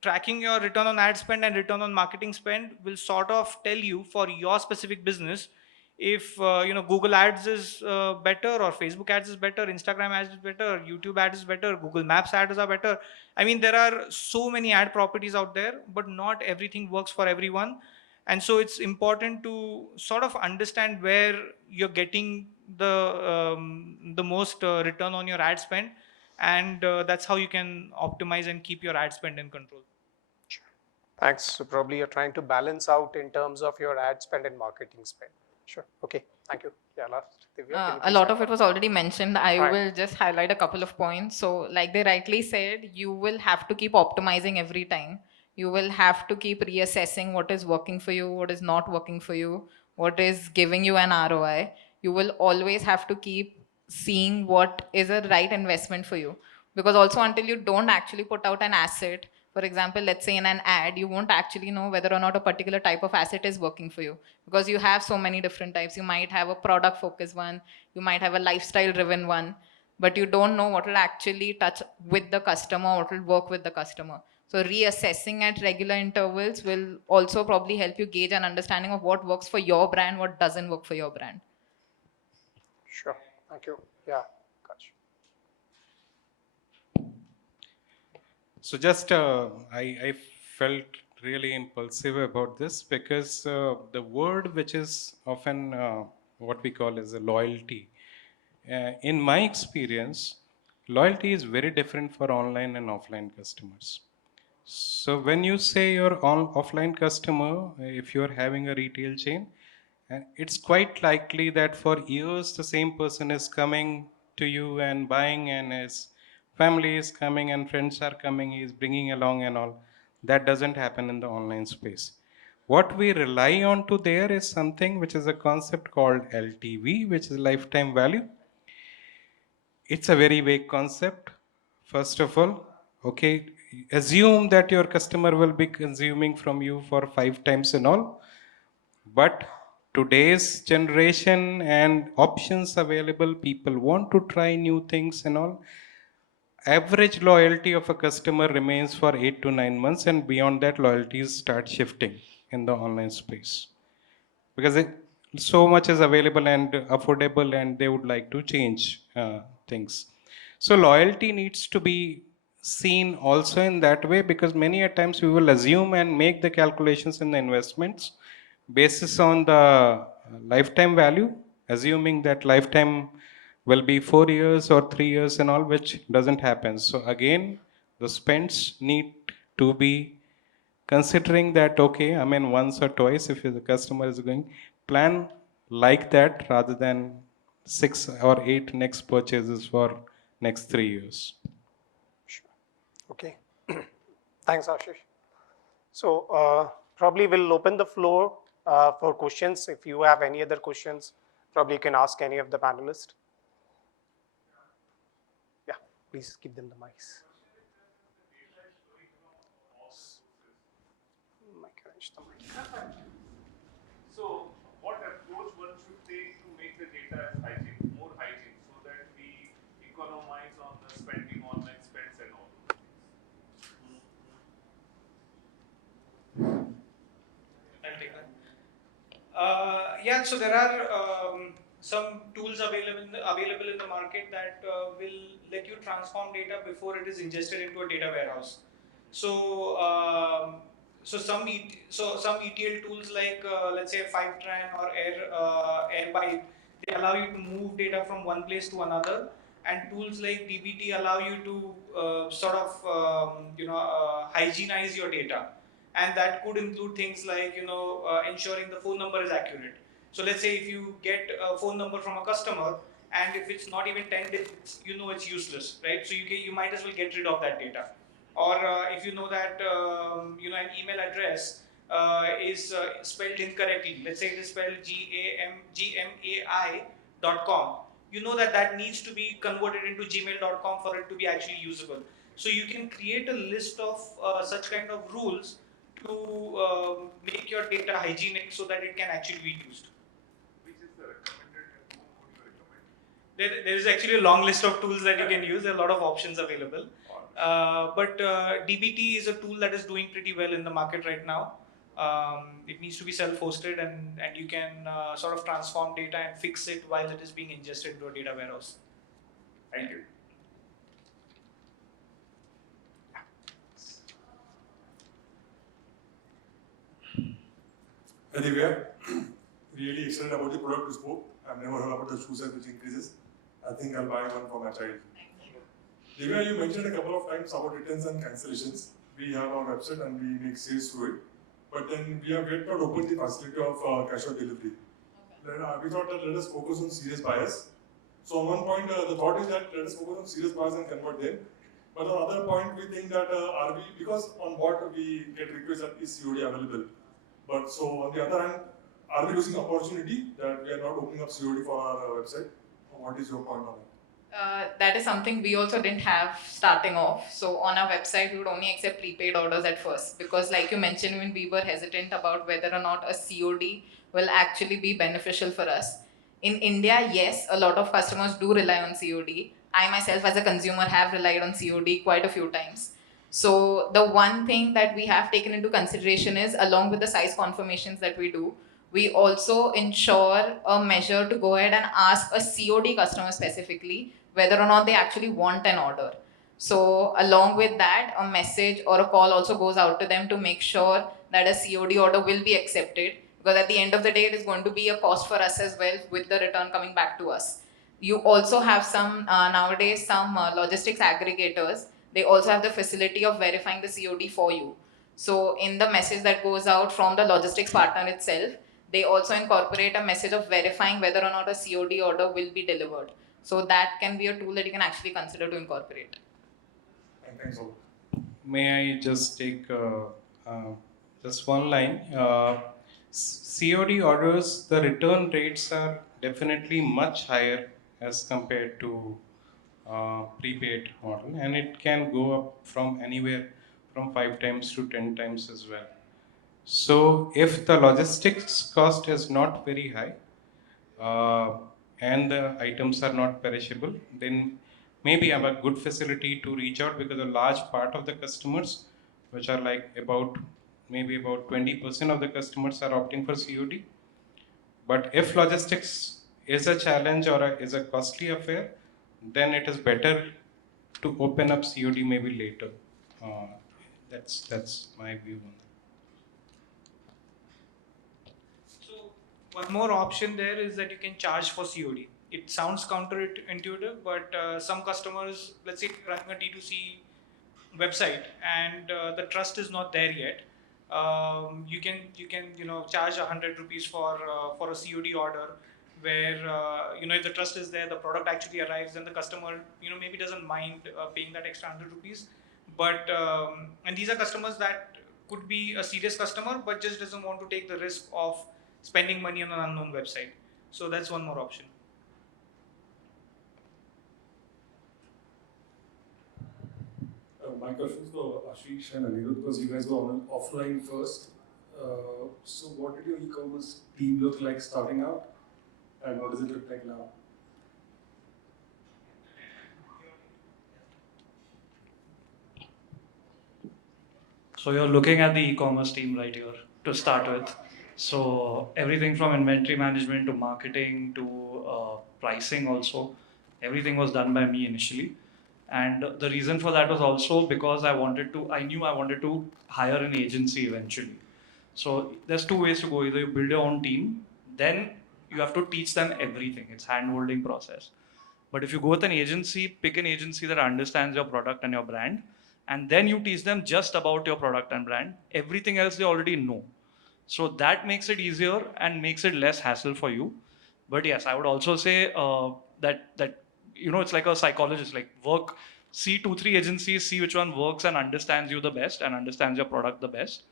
tracking your return on ad spend and return on marketing spend will sort of tell you for your specific business if Google ads is better, or Facebook ads is better, Instagram ads is better, YouTube ads is better, Google Maps ads are better. I mean, there are so many ad properties out there, but not everything works for everyone. And so it's important to sort of understand where you're getting the most return on your ad spend, and that's how you can optimize and keep your ad spend in control. Thanks. So probably you're trying to balance out in terms of your ad spend and marketing spend. Sure. Okay. Thank you. Yeah, last. Divya, can you A please lot add of it on? was already mentioned. I Right. will just highlight a couple of points. So, like they rightly said, you will have to keep optimizing every time. You will have to keep reassessing what is working for you, what is not working for you, what is giving you an ROI. You will always have to keep seeing what is a right investment for you. Because also, until you don't actually put out an asset, for example, let's say in an ad, you won't actually know whether or not a particular type of asset is working for you, because you have so many different types. You might have a product focused one, you might have a lifestyle driven one, but you don't know what will actually touch with the customer, what will work with the customer. So reassessing at regular intervals will also probably help you gauge an understanding of what works for your brand, what doesn't work for your brand. Sure. Thank you. Yeah. Vikash. So just I felt really impulsive about this because the word which is often what we call as a loyalty. In my experience, loyalty is very different for online and offline customers. So when you say your offline customer, if you are having a retail chain, it's quite likely that for years the same person is coming to you and buying, and his family is coming and friends are coming, he is bringing along and all. That doesn't happen in the online space. What we rely on to there is something which is a concept called LTV, which is lifetime value. It's a very vague concept. First of all, okay, assume that your customer will be consuming from you for 5 times and all, but today's generation and options available, people want to try new things and all. Average loyalty of a customer remains for 8 to 9 months, and beyond that loyalties start shifting in the online space, because so much is available and affordable, and they would like to change things. So loyalty needs to be seen also in that way, because many a times we will assume and make the calculations in the investments basis on the lifetime value, assuming that lifetime will be 4 years or 3 years and all, which doesn't happen. So again, the spends need to be considering that, okay, I mean, once or twice, if the customer is going, plan like that rather than 6 or 8 next purchases for next 3 years. Sure. Okay. Thanks, Ashish. So probably we'll open the floor for questions. If you have any other questions, probably you can ask any of the panelists. Yeah, please give them the mics. Mic, arrange the mic. So, what approach one should take to make the data more hygiene, so that we economize on the spending, online spends and all? I'll take that. Yeah, so there are some tools available in the market that will let you transform data before it is ingested into a data warehouse. So, some ETL tools like let's say Fivetran or Airbyte, they allow you to move data from one place to another, and tools like dbt allow you to hygienize your data, and that could include things like ensuring the phone number is accurate. So let's say if you get a phone number from a customer, and if it's not even 10 digits, it's useless, right? So you might as well get rid of that data. Or if you know that an email address is spelled incorrectly, let's say it is spelled gmai.com, you know that needs to be converted into gmail.com for it to be actually usable. So you can create a list of such kind of rules to make your data hygienic so that it can actually be used. Which is the recommended, and whom would you recommend? There is actually a long list of tools that you can use. There are a lot of options available. But dbt is a tool that is doing pretty well in the market right now. It needs to be self-hosted, and you can sort of transform data and fix it while it is being ingested into a data warehouse. Thank you. Hi Divya, really excited about the product you spoke. I've never heard about the shoe size which increases. I think I'll buy one for my child. Divya, you mentioned a couple of times about returns and cancellations. We have our website and we make sales through it. But then we have yet not opened the facility of cash on delivery. Okay. We thought that let us focus on serious buyers. So on one point, the thought is that let us focus on serious buyers and convert them. But on the other point, we think that because on what we get requests that is COD available. But so on the other hand, are we losing opportunity that we are not opening up COD for our website? Or what is your point on that? That is something we also didn't have starting off. So on our website, we would only accept prepaid orders at first, because like you mentioned, when we were hesitant about whether or not a COD will actually be beneficial for us. In India, yes, a lot of customers do rely on COD. I myself as a consumer have relied on COD quite a few times. So the one thing that we have taken into consideration is, along with the size confirmations that we do, we also ensure a measure to go ahead and ask a COD customer specifically whether or not they actually want an order. So along with that, a message or a call also goes out to them to make sure that a COD order will be accepted, because at the end of the day, it is going to be a cost for us as well, with the return coming back to us. You also have some, nowadays, some logistics aggregators. They also have the facility of verifying the COD for you. So in the message that goes out from the logistics partner itself, they also incorporate a message of verifying whether or not a COD order will be delivered. So that can be a tool that you can actually consider to incorporate. Thanks a lot. May I just take just one line? COD orders, the return rates are definitely much higher as compared to prepaid model, and it can go up from anywhere from 5 times to 10 times as well. So if the logistics cost is not very high and the items are not perishable, then maybe have a good facility to reach out, because a large part of the customers, which are like maybe about 20% of the customers are opting for COD. But if logistics is a challenge or is a costly affair, then it is better to open up COD maybe later. That's my view on that. So one more option there is that you can charge for COD. it sounds counterintuitive, but some customers, let's say you're running a D2C website and the trust is not there yet. You can charge 100 rupees for a COD order, where if the trust is there, the product actually arrives, then the customer maybe doesn't mind paying that extra 100 rupees. But and these are customers that could be a serious customer, but just doesn't want to take the risk of spending money on an unknown website. So that's one more option. My question is for Ashish and Anirudh, because you guys were on offline first. So what did your e-commerce team look like starting out, and what does it look like now? So you're looking at the e-commerce team right here to start with. So everything from inventory management to marketing to pricing also, everything was done by me initially. And the reason for that was also because I knew I wanted to hire an agency eventually. So there's two ways to go. Either you build your own team, then you have to teach them everything. It's hand-holding process. But if you go with an agency, pick an agency that understands your product and your brand, and then you teach them just about your product and brand. Everything else they already know. So that makes it easier and makes it less hassle for you. But yes, I would also say that it's like a psychologist. Like see 2-3 agencies, see which one works and understands you the best and understands your product the best.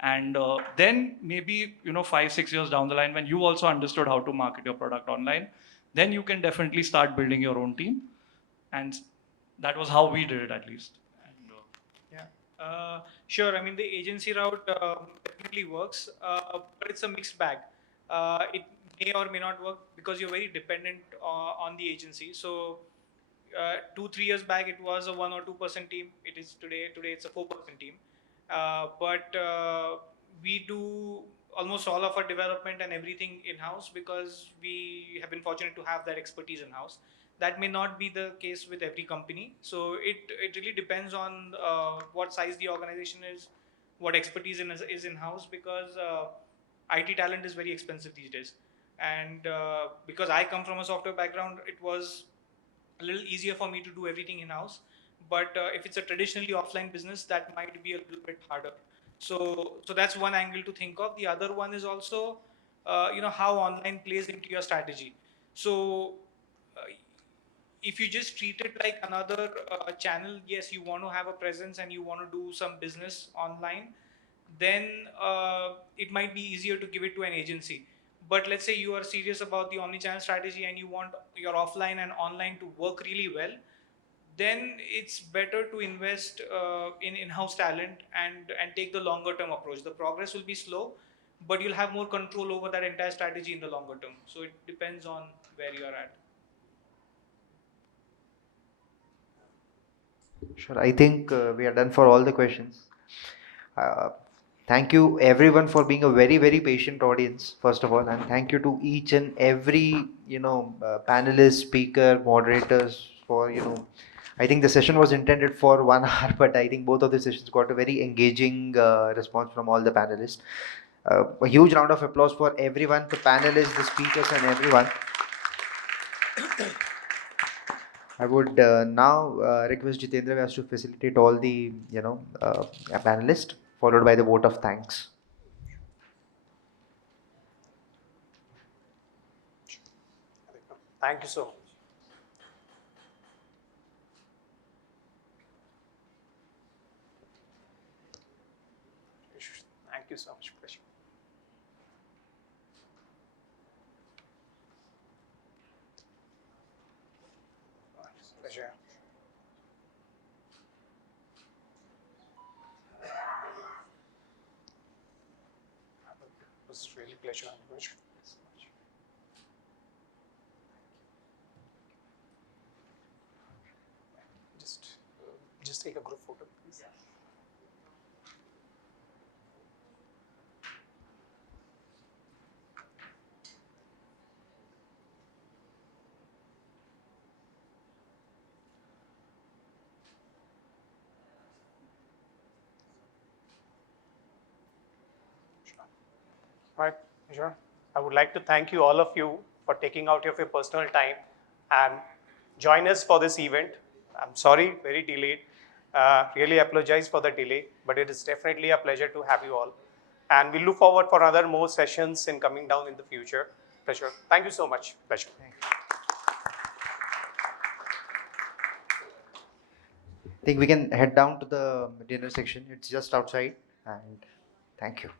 And then maybe 5-6 years down the line, when you also understood how to market your product online, then you can definitely start building your own team. And that was how we did it, at least. And, sure. I mean, the agency route definitely works, but it's a mixed bag. It may or may not work because you're very dependent on the agency. So, 2-3 years back, it was a 1 or 2% team. It is today. Today, it's a 4% team. But we do almost all of our development and everything in-house because we have been fortunate to have that expertise in-house. That may not be the case with every company. So it really depends on what size the organization is, what expertise is in-house, because IT talent is very expensive these days. And because I come from a software background, it was a little easier for me to do everything in-house. But if it's a traditionally offline business, that might be a little bit harder. So that's one angle to think of. The other one is also, how online plays into your strategy. So if you just treat it like another channel, yes, you want to have a presence and you want to do some business online, then it might be easier to give it to an agency. But let's say you are serious about the omnichannel strategy and you want your offline and online to work really well, then it's better to invest in in-house talent and take the longer term approach. The progress will be slow, but you'll have more control over that entire strategy in the longer term. So it depends on where you are at. Sure. I think we are done for all the questions. Uh, Thank you everyone for being a very, very patient audience, first of all, and thank you to each and every, panelist, speaker, moderators for, I think the session was intended for 1 hour, but I think both of the sessions got a very engaging response from all the panelists. A huge round of applause for everyone, the panelists, the speakers, and everyone. I would now request Jitendra Vyas to facilitate all the, panelists, followed by the vote of thanks. Thank you so much. Thank you so much. Pleasure. Pleasure. It was really pleasure. Just take a group photo, please. Right, sure. I would like to thank you, all of you, for taking out of your personal time and join us for this event. I'm sorry, very delayed. Really apologize for the delay, but it is definitely a pleasure to have you all. And we look forward for other more sessions in coming down in the future. Pleasure. Thank you so much. Pleasure. I think we can head down to the dinner section. It's just outside. And thank you.